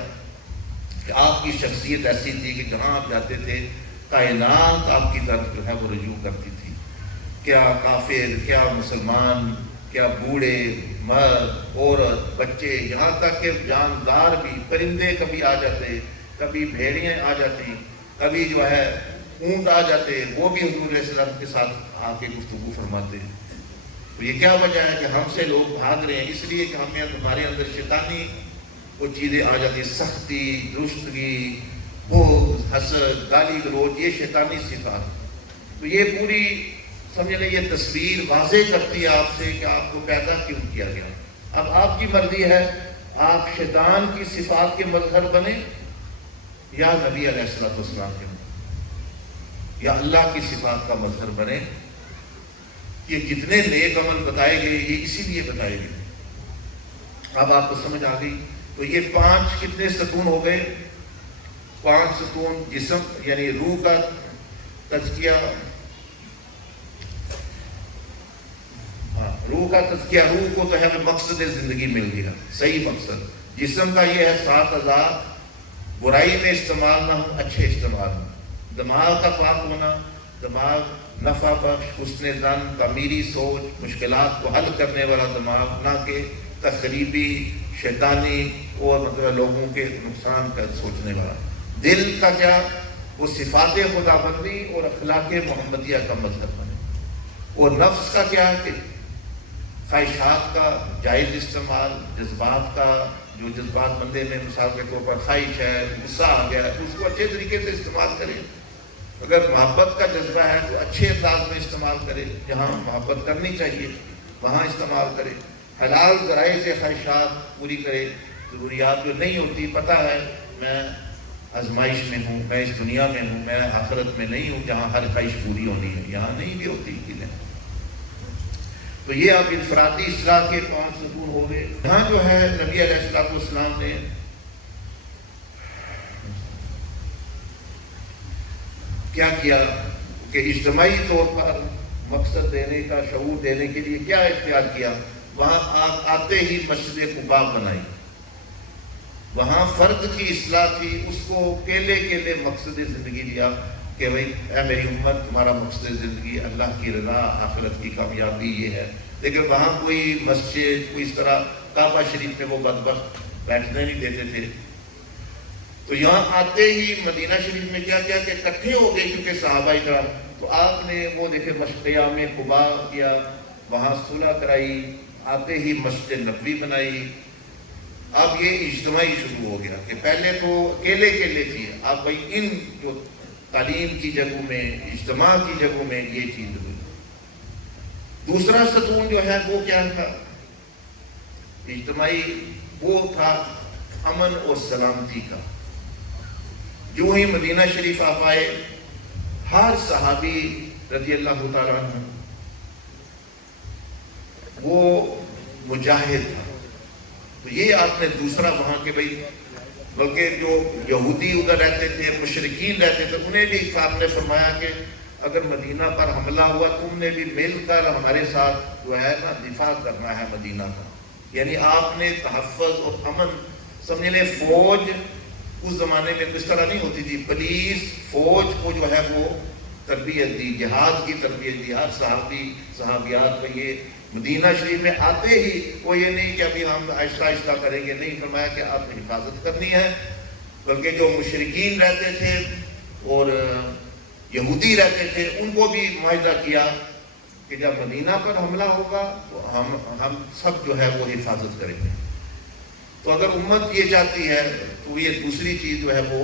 کہ آپ کی شخصیت ایسی تھی کہ جہاں آپ جاتے تھے کائنات آپ کی طرف جو ہے وہ رجوع کرتی تھی، کیا کافر، کیا مسلمان، کیا بوڑھے، مرد، عورت، بچے، یہاں تک کہ جاندار بھی، پرندے کبھی آ جاتے، کبھی بھیڑیاں آ جاتی، کبھی جو ہے اونٹ آ جاتے، وہ بھی حضور علیہ السلام کے ساتھ آ کے گفتگو فرماتے۔ تو یہ کیا وجہ ہے کہ ہم سے لوگ بھاگ رہے ہیں؟ اس لیے کہ ہمارے اندر شیطانی وہ چیزیں آ جاتی، سختی، درستگی، بغض، حسد، گالی گلوچ، یہ شیطانی صفات۔ تو یہ پوری سمجھ لیں یہ تصویر واضح کرتی ہے آپ سے کہ آپ کو پیدا کیوں کیا گیا۔ اب آپ کی مرضی ہے، آپ شیطان کی صفات کے مظہر بنے یا نبی علیہ السلام کے مظہر، یا اللہ کی صفات کا مظہر بنے۔ یہ جتنے نیک عمل بتائے گئے یہ اسی لیے بتائے گئے۔ اب آپ کو سمجھ آ گئی۔ تو یہ 5 کتنے ستون ہو گئے؟ 5 ستون، جسم یعنی روح کا تزکیہ، روح کا تزکیہ، روح کو تو ہمیں مقصد زندگی مل گیا، صحیح مقصد۔ جسم کا یہ ہے 7 اعضاء، برائی میں استعمال نہ ہو، اچھے استعمال ہو۔ دماغ کا پاک ہونا، دماغ نفع بخش، حسن زن، تعمیری سوچ، مشکلات کو حل کرنے والا دماغ، نہ کہ تخریبی، شیطانی اور مطلب لوگوں کے نقصان کا سوچنے والا۔ دل کا کیا؟ وہ صفات خدا بندی اور اخلاق محمدیہ کا مطلب بنے۔ اور نفس کا کیا ہے کہ خواہشات کا جائز استعمال، جذبات کا، جو جذبات بندے میں مثال کے طور پر خواہش ہے، غصہ آ گیا ہے، اس کو اچھے طریقے سے استعمال کرے۔ اگر محبت کا جذبہ ہے تو اچھے انداز میں استعمال کرے، جہاں محبت کرنی چاہیے وہاں استعمال کرے۔ حلال ذرائع سے خواہشات پوری کرے، ضروریات جو نہیں ہوتی، پتہ ہے میں آزمائش میں ہوں، میں اس دنیا میں ہوں، میں آخرت میں نہیں ہوں جہاں ہر خواہش پوری ہونی ہے، یہاں نہیں بھی ہوتی چیزیں۔ تو یہ اب انفرادی اصلاح کے 5 ستون ہو گئے۔ یہاں جو ہے نبی علیہ السلام نے کیا کیا کہ اجتماعی طور پر مقصد دینے کا، شعور دینے کے لیے کیا اختیار کیا؟ وہاں آتے ہی مسجد قباء بنائی، وہاں فرد کی اصلاح تھی، اس کو کیلے مقصد زندگی دیا کہ بھئی اے میری امت، تمہارا مقصد زندگی اللہ کی رضا، آخرت کی کامیابی یہ ہے۔ لیکن وہاں کوئی مسجد، کوئی اس طرح کعبہ شریف میں وہ بدبخت بیٹھنے نہیں دیتے تھے۔ تو یہاں آتے ہی مدینہ شریف میں کیا کیا کہ اکٹھے ہو گئے کیونکہ صحابہ کرام، تو آپ نے وہ دیکھے قیام قباء کیا، وہاں صلح کرائی، آتے ہی مسجد نبوی بنائی۔ اب یہ اجتماعی شروع ہو گیا کہ پہلے تو اکیلے تھی، اب بھائی ان جو تعلیم کی جگہوں میں، اجتماع کی جگہوں میں یہ چیز ہوئی۔ دوسرا ستون جو ہے وہ کیا تھا اجتماعی؟ وہ تھا امن اور سلامتی کا۔ جو ہی مدینہ شریف آپ آئے، ہر صحابی رضی اللہ تعالیٰ عنہ وہ مجاہد تھا۔ تو یہ آپ نے دوسرا وہاں کے بھائی، بلکہ جو یہودی ادھر رہتے تھے، مشرکین رہتے تھے، انہیں بھی آپ نے فرمایا کہ اگر مدینہ پر حملہ ہوا تم نے بھی مل کر ہمارے ساتھ جو ہے نا دفاع کرنا ہے مدینہ کا۔ یعنی آپ نے تحفظ اور امن، سمجھ لیں فوج اس زمانے میں کس طرح نہیں ہوتی تھی، پولیس فوج کو جو ہے وہ تربیت دی، جہاد کی تربیت دی۔ ہر صحابی صحابیات میں یہ مدینہ شریف میں آتے ہی وہ یہ نہیں کہ ابھی ہم آہستہ آہستہ کریں گے، نہیں، فرمایا کہ آپ نے حفاظت کرنی ہے۔ بلکہ جو مشرکین رہتے تھے اور یہودی رہتے تھے ان کو بھی معاہدہ کیا کہ جب مدینہ پر حملہ ہوگا تو ہم سب جو ہے وہ حفاظت کریں گے۔ تو اگر امت یہ چاہتی ہے تو یہ دوسری چیز جو ہے وہ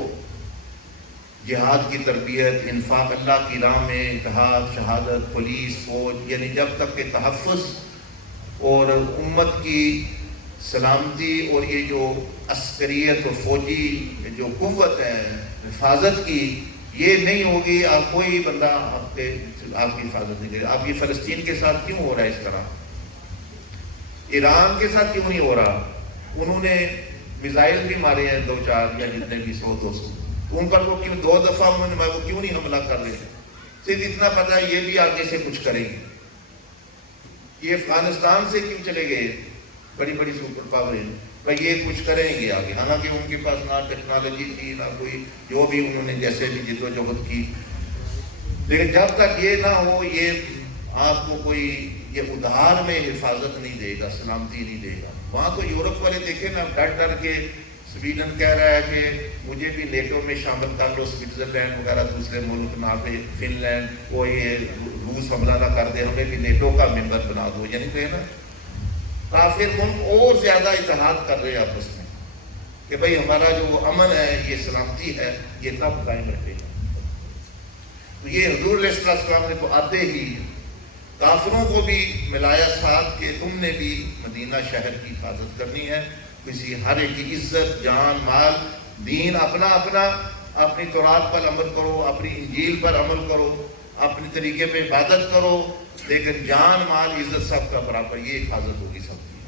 جہاد کی تربیت، انفاق اللہ کی راہ میں، جہاد، شہادت، پولیس، فوج، یعنی جب تک کہ تحفظ اور امت کی سلامتی اور یہ جو عسکریت اور فوجی جو قوت ہے حفاظت کی یہ نہیں ہوگی، آپ کوئی بندہ آپ کی حفاظت نہیں کرے۔ آپ یہ فلسطین کے ساتھ کیوں ہو رہا ہے اس طرح؟ ایران کے ساتھ کیوں نہیں ہو رہا؟ انہوں نے میزائل بھی مارے ہیں 2-4 یا جتنے بھی 100-200، ان پر وہ کیوں 2 دفعہ انہوں نے وہ کیوں نہیں حملہ کر رہے ہیں؟ صرف اتنا پتا ہے یہ بھی آگے سے کچھ کریں گے۔ یہ افغانستان سے کیوں چلے گئے؟ بڑی بڑی سپر پاوریں بھائی یہ کچھ کریں گے آگے، حالانکہ ان کے پاس نہ ٹیکنالوجی تھی نہ کوئی، جو بھی انہوں نے جیسے بھی جد و جہد کی، لیکن جب تک یہ نہ ہو یہ آپ کو کوئی یہ ادھار میں حفاظت نہیں دے گا، سلامتی نہیں دے گا۔ وہاں تو یورپ والے دیکھیں نا ڈر کے، سویڈن کہہ رہا ہے کہ مجھے بھی نیٹو میں شامل کر لو، سوئٹزرلینڈ وغیرہ دوسرے ملک نہ پہ، فن لینڈ، وہ یہ روس حملہ نہ کر دے، ہمیں بھی نیٹو کا ممبر بنا دو۔ یعنی کہ نا کافر ملک اور زیادہ اتحاد کر رہے ہیں آپس میں کہ بھئی ہمارا جو امن ہے، یہ سلامتی ہے، یہ تب قائم رہے گا۔ تو یہ حضور علیہ السلام نے تو آتے ہی کافروں کو بھی ملایا ساتھ کہ تم نے بھی مدینہ شہر کی حفاظت کرنی ہے، کسی ہر ایک کی عزت، جان، مال، دین اپنا اپنا، اپنی تورات پر عمل کرو، اپنی انجیل پر عمل کرو، اپنے طریقے پہ عبادت کرو، لیکن جان، مال، عزت سب کا برابر، یہ حفاظت ہوگی سب کی،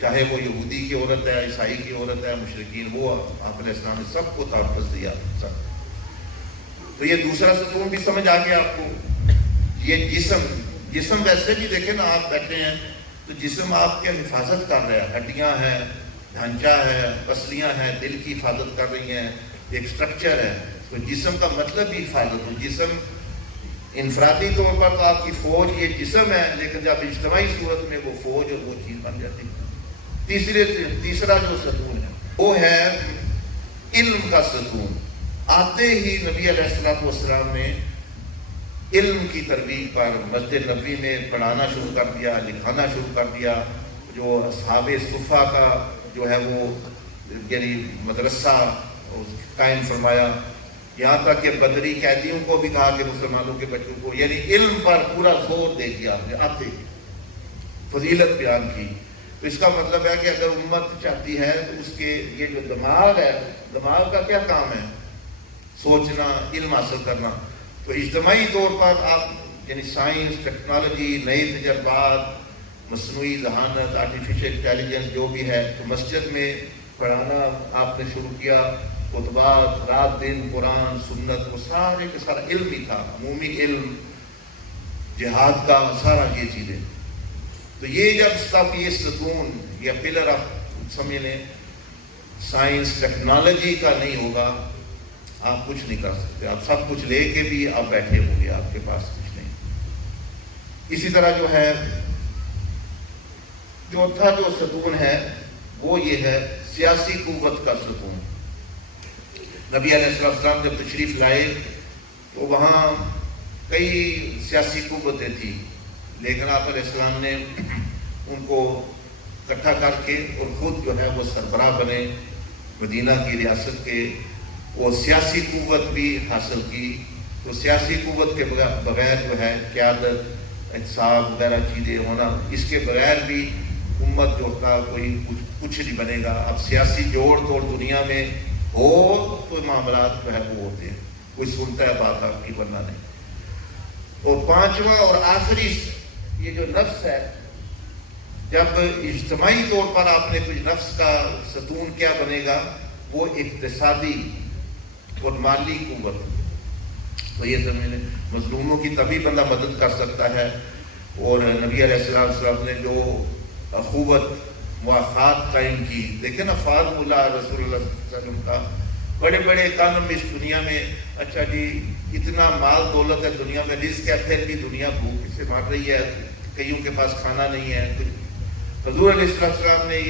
چاہے وہ یہودی کی عورت ہے، عیسائی کی عورت ہے، مشرکین، وہ آپ علیہ السلام نے سب کو تحفظ دیا سب۔ تو یہ دوسرا ستون بھی سمجھ آ گیا آپ کو، یہ جسم جسم ویسے بھی دیکھیں نا، آپ بیٹھے ہیں تو جسم آپ کی حفاظت کر رہا ہے، ہڈیاں ہیں، ڈھانچہ ہے، پسلیاں ہیں، دل کی حفاظت کر رہی ہیں، ایک سٹرکچر ہے. تو جسم کا مطلب بھی حفاظت ہو. جسم انفرادی طور پر تو آپ کی فوج یہ جسم ہے، لیکن جب اجتماعی صورت میں وہ فوج اور وہ چیز بن جاتی ہے. تیسرا جو ستون ہے وہ ہے علم کا ستون. آتے ہی نبی علیہ السلام نے علم کی ترویج پر مسجد نبوی میں پڑھانا شروع کر دیا، لکھانا شروع کر دیا. جو اصحاب صفہ کا جو ہے وہ یعنی مدرسہ قائم فرمایا. یہاں تک کہ بدری قیدیوں کو بھی کہا کہ مسلمانوں کے بچوں کو، یعنی علم پر پورا زور دے دیا آپ نے. آتے فضیلت بیان کی. تو اس کا مطلب ہے کہ اگر امت چاہتی ہے تو اس کے یہ جو دماغ ہے، دماغ کا کیا کام ہے؟ سوچنا، علم حاصل کرنا. تو اجتماعی طور پر آپ یعنی سائنس، ٹیکنالوجی، نئے تجربات، مصنوعی ذہانت، آرٹیفیشل انٹیلیجنس جو بھی ہے، تو مسجد میں پڑھانا آپ نے شروع کیا. خطبات، رات دن قرآن، سنت، وہ سارے کا سارا علم ہی تھا، عمومی علم، جہاد کا سارا یہ چیزیں. تو یہ جب تک یہ ستون یا پلر آپ سمجھ لیں سائنس ٹیکنالوجی کا نہیں ہوگا، آپ کچھ نہیں کر سکتے. آپ سب کچھ لے کے بھی آپ بیٹھے ہوں گے، آپ کے پاس کچھ نہیں. اسی طرح جو ہے چوتھا جو ستون ہے وہ یہ ہے سیاسی قوت کا ستون. نبی علیہ السلام جب تشریف لائے تو وہاں کئی سیاسی قوتیں تھیں، لیکن آپ علیہ السلام نے ان کو اکٹھا کر کے اور خود جو ہے وہ سربراہ بنے مدینہ کی ریاست کے. وہ سیاسی قوت بھی حاصل کی. تو سیاسی قوت کے بغیر جو ہے قیادت، احتساب وغیرہ چیزیں ہونا، اس کے بغیر بھی امت جو کا کوئی کچھ نہیں بنے گا. اب سیاسی جوڑ توڑ دنیا میں ہو تو معاملات جو ہے وہ ہوتے ہیں، کوئی سنتا ہے بات آپ کی، ورنہ نہیں. اور پانچواں اور آخری یہ جو نفس ہے، جب اجتماعی طور پر آپ نے کچھ نفس کا ستون کیا بنے گا، وہ اقتصادی اور مالی قوت. تو یہ سمجھ لیں مظلوموں کی تبھی بندہ مدد کر سکتا ہے. اور نبی علیہ السلام نے جو اخوت مواخات قائم کی، دیکھیں نا فارمولہ رسول اللہ صلی اللہ علیہ وسلم کا. بڑے بڑے اکانوم اس دنیا میں، اچھا جی اتنا مال دولت ہے دنیا میں، رزق ہے، پھر بھی دنیا بھوک سے مار رہی ہے، کئیوں کے پاس کھانا نہیں ہے. حضور علیہ السلام نے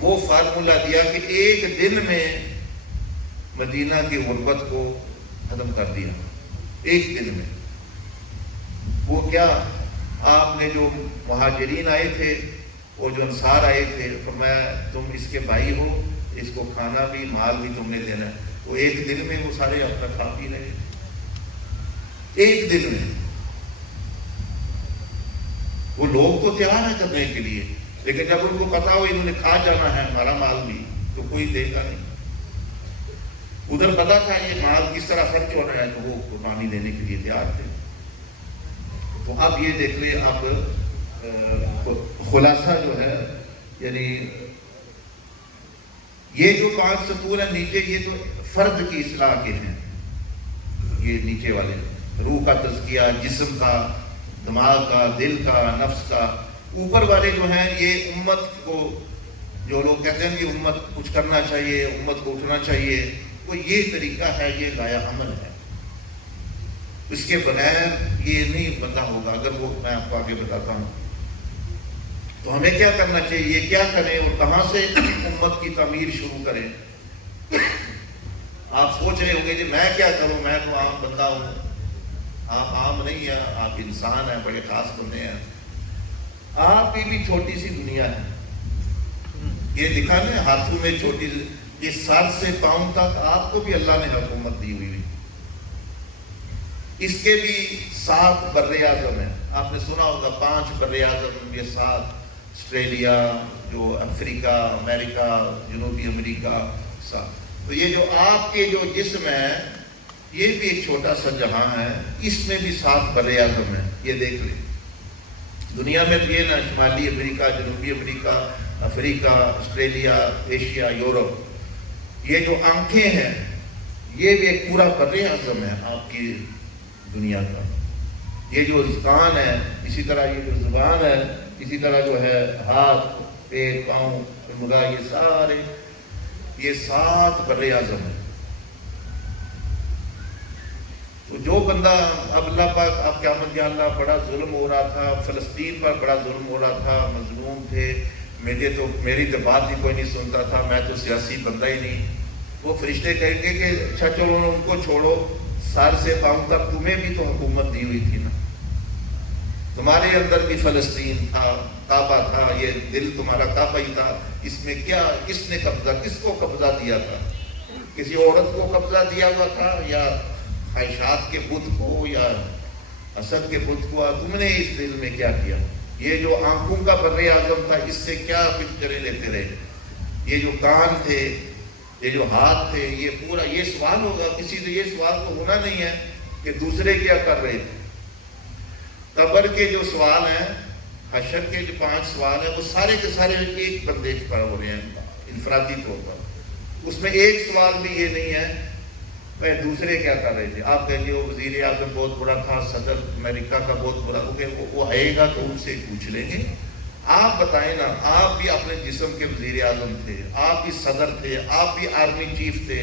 وہ فارمولہ دیا کہ ایک دن میں مدینہ کی غربت کو ختم کر دیا. ایک دن میں. وہ کیا؟ آپ نے جو مہاجرین آئے تھے اور جو انصار آئے تھے، فرمایا تم اس کے بھائی ہو، اس کو کھانا بھی مال بھی تم نے دینا ہے. وہ ایک دن میں وہ سارے اپنا کھا پی لگے. ایک دن میں. وہ لوگ تو تیار ہیں کرنے کے لیے، لیکن جب ان کو پتا ہو انہوں نے کھا جانا ہے ہمارا مال بھی، تو کوئی دے گا نہیں. ادھر پتا تھا یہ مال کس طرح خرچ ہو رہا ہے، تو وہ قربانی دینے کے لیے تیار تھے. تو اب یہ دیکھ لیں، اب خلاصہ جو ہے یعنی یہ جو 5 ستون ہیں نیچے، یہ تو فرد کی اصلاح کے ہیں. یہ نیچے والے روح کا تزکیہ، جسم کا، دماغ کا، دل کا، نفس کا. اوپر والے جو ہیں یہ امت کو، جو لوگ کہتے ہیں کہ امت کچھ کرنا چاہیے، امت کو اٹھنا چاہیے، وہ یہ طریقہ ہے، یہ لایا عمل ہے. اس کے بغیر یہ نہیں بندہ ہوگا. اگر وہ میں آپ کو آگے بتاتا ہوں تو ہمیں کیا کرنا چاہیے، کیا کریں اور کہاں سے امت کی تعمیر شروع کریں. آپ سوچ رہے ہوں گے جی میں کیا کروں، میں تو عام بندہ ہوں. آپ عام نہیں ہیں، آپ انسان ہیں، بڑے خاص بندے ہیں. آپ کی بھی چھوٹی سی دنیا ہے. یہ دکھا لیں ہاتھوں میں چھوٹی سی، یہ سر سے پاؤں تک آپ کو بھی اللہ نے حکومت دی ہوئی. اس کے بھی 7 بر اعظم ہیں. آپ نے سنا ہوگا 5 بر اعظم، یہ 7 آسٹریلیا، جو افریقہ، امریکہ، جنوبی امریکہ 7. تو یہ جو آپ کے جو جسم ہے یہ بھی ایک چھوٹا سا جہاں ہے، اس میں بھی 7 بر اعظم ہیں. یہ دیکھ لیں دنیا میں بھی ہے نا، شمالی امریکہ، جنوبی امریکہ، افریقہ، آسٹریلیا، ایشیا، یورپ. یہ جو آنکھیں ہیں یہ بھی ایک پورا بر اعظم ہے آپ کی دنیا کا. یہ جو کان ہے، اسی طرح یہ جو زبان ہے، اسی طرح جو ہے ہاتھ، پیر، پاؤں، نگاہ، یہ سارے یہ 7 بر اعظم ہیں۔ تو جو بندہ اب اللہ پاک اب قیامت یا اللہ بڑا ظلم ہو رہا تھا، فلسطین پر بڑا ظلم ہو رہا تھا، مظلوم تھے، میری تو بات ہی کوئی نہیں سنتا تھا، میں تو سیاسی بندہ ہی نہیں، وہ فرشتے کہیں گے کہ اچھا چلو ان کو چھوڑو، سر سے پاؤں تک تمہیں بھی تو حکومت دی ہوئی تھی نا، تمہارے اندر بھی فلسطین تھا، کعبہ تھا، یہ دل تمہارا کعبہ ہی تھا، اس میں کیا کس نے قبضہ، کس کو قبضہ دیا تھا؟ کسی عورت کو قبضہ دیا ہوا تھا، یا خواہشات کے بت کو، یا حسد کے بت کو؟ تم نے اس دل میں کیا کیا؟ یہ جو آنکھوں کا بر اعظم تھا، اس سے کیا پکچریں لیتے رہے؟ یہ جو کان تھے، یہ جو ہاتھ تھے، یہ پورا یہ سوال ہوگا، کسی سے یہ سوال تو ہونا نہیں ہے کہ دوسرے کیا کر رہے تھے۔ قبر کے جو سوال ہیں، حشر کے جو 5 سوال ہیں، وہ سارے کے سارے ایک بندے پر ہو رہے ہیں انفرادی طور پر۔ اس میں ایک سوال بھی یہ نہیں ہے کہ دوسرے کیا کر رہے تھے۔ آپ کہیں گے وہ وزیر اعظم بہت برا تھا، صدر امریکہ کا بہت برا ہو گیا، وہ آئے گا تو ان سے پوچھ لیں گے، آپ بتائیں نا، آپ بھی اپنے جسم کے وزیر اعظم تھے، آپ بھی صدر تھے، آپ بھی آرمی چیف تھے،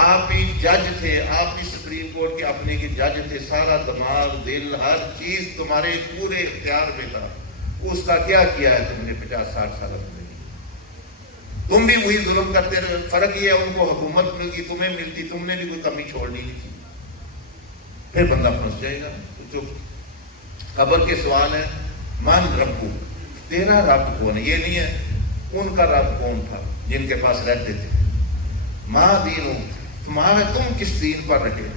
آپ بھی جج تھے، آپ بھی سپریم کورٹ کے اپنے کے جج تھے، سارا دماغ، دل، ہر چیز تمہارے پورے اختیار میں تھا، اس کا کیا کیا ہے تم نے 50-60 سال میں؟ تم بھی وہی ظلم کرتے رہے، فرق یہ ہے ان کو حکومت مل گئی، تمہیں ملتی، تم نے بھی کوئی کمی چھوڑنی نہیں تھی، پھر بندہ پھنس جائے گا۔ جو قبر کے سوال ہے، من ربو، تیرا رب کون ہے؟ یہ نہیں ہے ان کا رب کون تھا جن کے پاس رہتے تھے، ماں دینو، تمہارا تم کس دین پر رہے،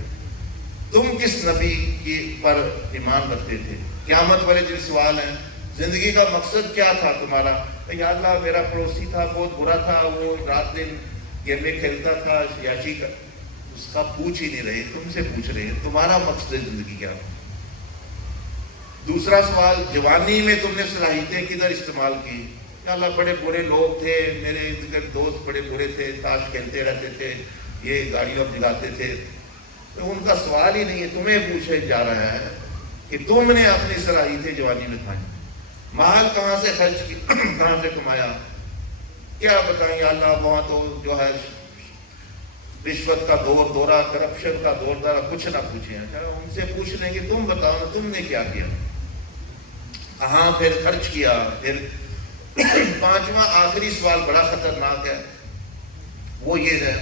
تم کس نبی کی پر ایمان رکھتے تھے؟ قیامت والے دن سوال ہیں، زندگی کا مقصد کیا تھا تمہارا؟ یا اللہ میرا پڑوسی تھا، بہت برا تھا، وہ رات دن گیم میں کھیلتا تھا، یاشی کا، اس کا پوچھ ہی نہیں رہے، تم سے پوچھ رہے ہیں تمہارا مقصد زندگی کیا تھا؟ دوسرا سوال، جوانی میں تم نے صلاحیتیں کدھر استعمال کی؟ یا اللہ بڑے برے لوگ تھے، میرے دوست بڑے برے تھے، تاش کھیلتے رہتے تھے، یہ گاڑیوں جگاتے تھے، تو ان کا سوال ہی نہیں ہے، تمہیں پوچھا جا رہا ہے کہ تم نے اپنی صلاحیتیں جوانی میں کھائیں، مال کہاں سے خرچ کی، کہاں سے کمایا؟ کیا بتائیں یا اللہ، وہاں تو جو ہے رشوت کا دور دورہ، کرپشن کا دور دورہ، کچھ نہ پوچھیں، ان سے پوچھ لیں گے تم بتاؤ نا تم نے کیا کیا، کہاں پھر خرچ کیا؟ پھر 5واں آخری سوال بڑا خطرناک ہے، وہ یہ ہے،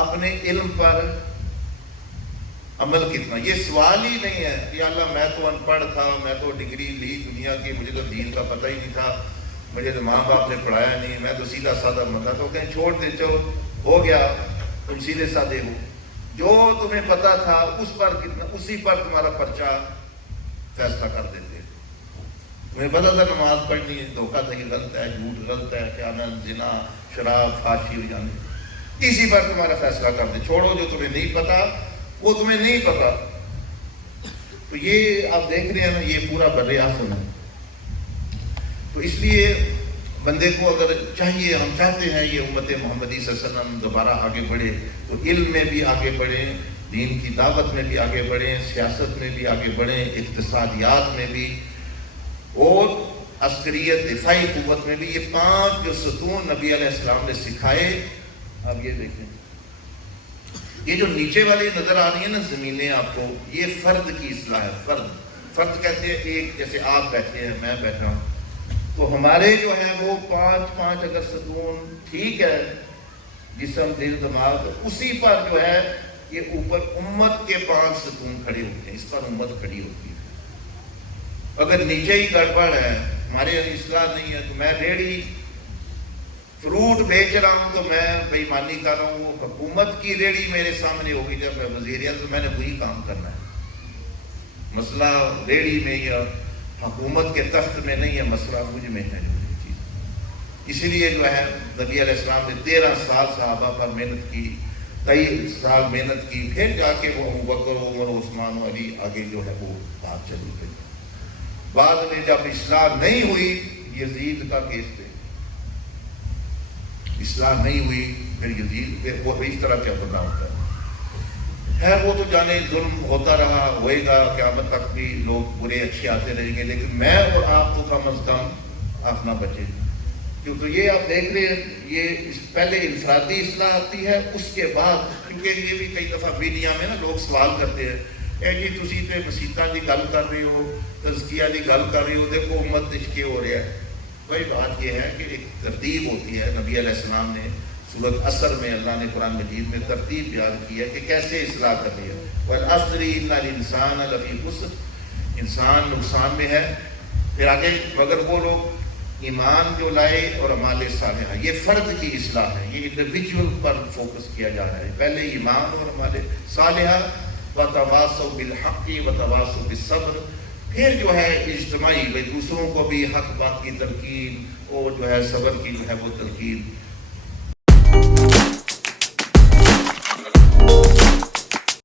اپنے علم پر عمل کتنا؟ یہ سوال ہی نہیں ہے کہ اللہ میں تو ان پڑھ تھا، میں تو ڈگری لی دنیا کی، مجھے تو دین کا پتہ ہی نہیں تھا، مجھے تو ماں باپ نے پڑھایا نہیں، میں تو سیدھا سادہ بندہ، تو کہیں چھوڑ دے، چلو ہو گیا، تم سیدھے سادے ہو، جو تمہیں پتا تھا اس پر کتنا، اسی پر تمہارا پرچہ فیصلہ کر دیتے۔ تمہیں پتا تھا نماز پڑھنی ہے، دھوکہ دہی غلط ہے، جھوٹ غلط ہے، خیانت، زنا، شراب، فحاشی ہو جانے، اسی پر تمہارا فیصلہ کر دے، چھوڑو جو تمہیں نہیں پتا، وہ تمہیں نہیں پتا۔ تو یہ آپ دیکھ رہے ہیں نا، یہ پورا بر اعظم ہے۔ تو اس لیے بندے کو اگر چاہیے، ہم چاہتے ہیں یہ امت محمدی صلی اللہ علیہ وسلم دوبارہ آگے بڑھے، تو علم میں بھی آگے بڑھیں، دین کی دعوت میں بھی آگے بڑھیں، سیاست میں بھی آگے بڑھیں، اقتصادیات میں بھی، اور عسکریت، دفاعی قوت میں بھی۔ یہ 5 جو ستون نبی علیہ السلام نے سکھائے، اب یہ دیکھیں، یہ جو نیچے والی نظر آ رہی ہے نا زمینیں آپ کو، یہ فرد کی اصلاح ہے۔ فرد کہتے ہیں ایک، جیسے آپ بیٹھے ہیں، میں بیٹھا ہوں، تو ہمارے جو ہیں وہ 5 اگر ستون ٹھیک ہے، جسم، دل، دماغ، اسی پر جو ہے یہ اوپر امت کے 5 ستون کھڑے ہوتے ہیں، اس پر امت کھڑی ہوتی ہے۔ اگر نیچے ہی گڑبڑ ہے، ہمارے اصلاح نہیں ہے، تو میں ریڑھی فروٹ بیچ رہا ہوں تو میں بے ایمانی کر رہا ہوں، وہ حکومت کی ریڑھی میرے سامنے ہوگی جب میں وزیر اعظم، میں نے وہی کام کرنا ہے۔ مسئلہ ریڑھی میں یا حکومت کے تخت میں نہیں ہے، مسئلہ مجھ میں ہے چیز۔ اسی لیے جو ہے نبی علیہ السلام نے 13 سال صحابہ پر محنت کی، 23 سال محنت کی، پھر جا کے وہ ابوبکر، عمر، عثمان و علی آگے جو ہے وہ بات چلی گئی۔ بعد میں جب اصلاح نہیں ہوئی، یزید کا کیس تھے، اصلاح نہیں ہوئی، پھر یزید وہ اس طرح کیا بنا ہوتا ہے۔ خیر وہ تو جانے ظلم ہوتا رہا، ہوئے گا، قیامت تک بھی لوگ برے اچھے آتے رہیں گے، لیکن میں اور آپ تو کم از کم آپ نہ بچے. کیوں تو یہ آپ دیکھ رہے ہیں، یہ پہلے انفرادی اصلاح آتی ہے، اس کے بعد کیونکہ یہ بھی کئی دفعہ میڈیا میں نا لوگ سوال کرتے ہیں جی تسی تے مسیتاں دی گل کر رہے ہو، تزکیہ دی گل کر رہے ہو، دیکھو امت وچ کیا ہو رہا ہے. وہی بات یہ ہے کہ ایک ترتیب ہوتی ہے. نبی علیہ السلام نے سورۃ عصر میں اللہ نے قرآن مجید میں ترتیب بیان کی ہے کہ کیسے اصلاح کرنی ہے. وَالْعَصْرِ إِنَّ الْإِنسَانَ لَفِي خُسْرٍ، انسان نقصان میں ہے. پھر آگے مگر وہ لوگ ایمان جو لائے اور اعمال صالحہ، یہ فرد کی اصلاح ہے، یہ انڈیویجول پر فوکس کیا جا رہا ہے. پہلے ایمان اور اعمال صالحہ، وَتَوَاصَوْا بِالْحَقِّ وَتَوَاصَوْا بِالصَّبْرِ. پھر جو ہے اجتماعی، دوسروں کو بھی حق بات کی تلقین اور جو ہے صبر کی جو ہے وہ تلقین.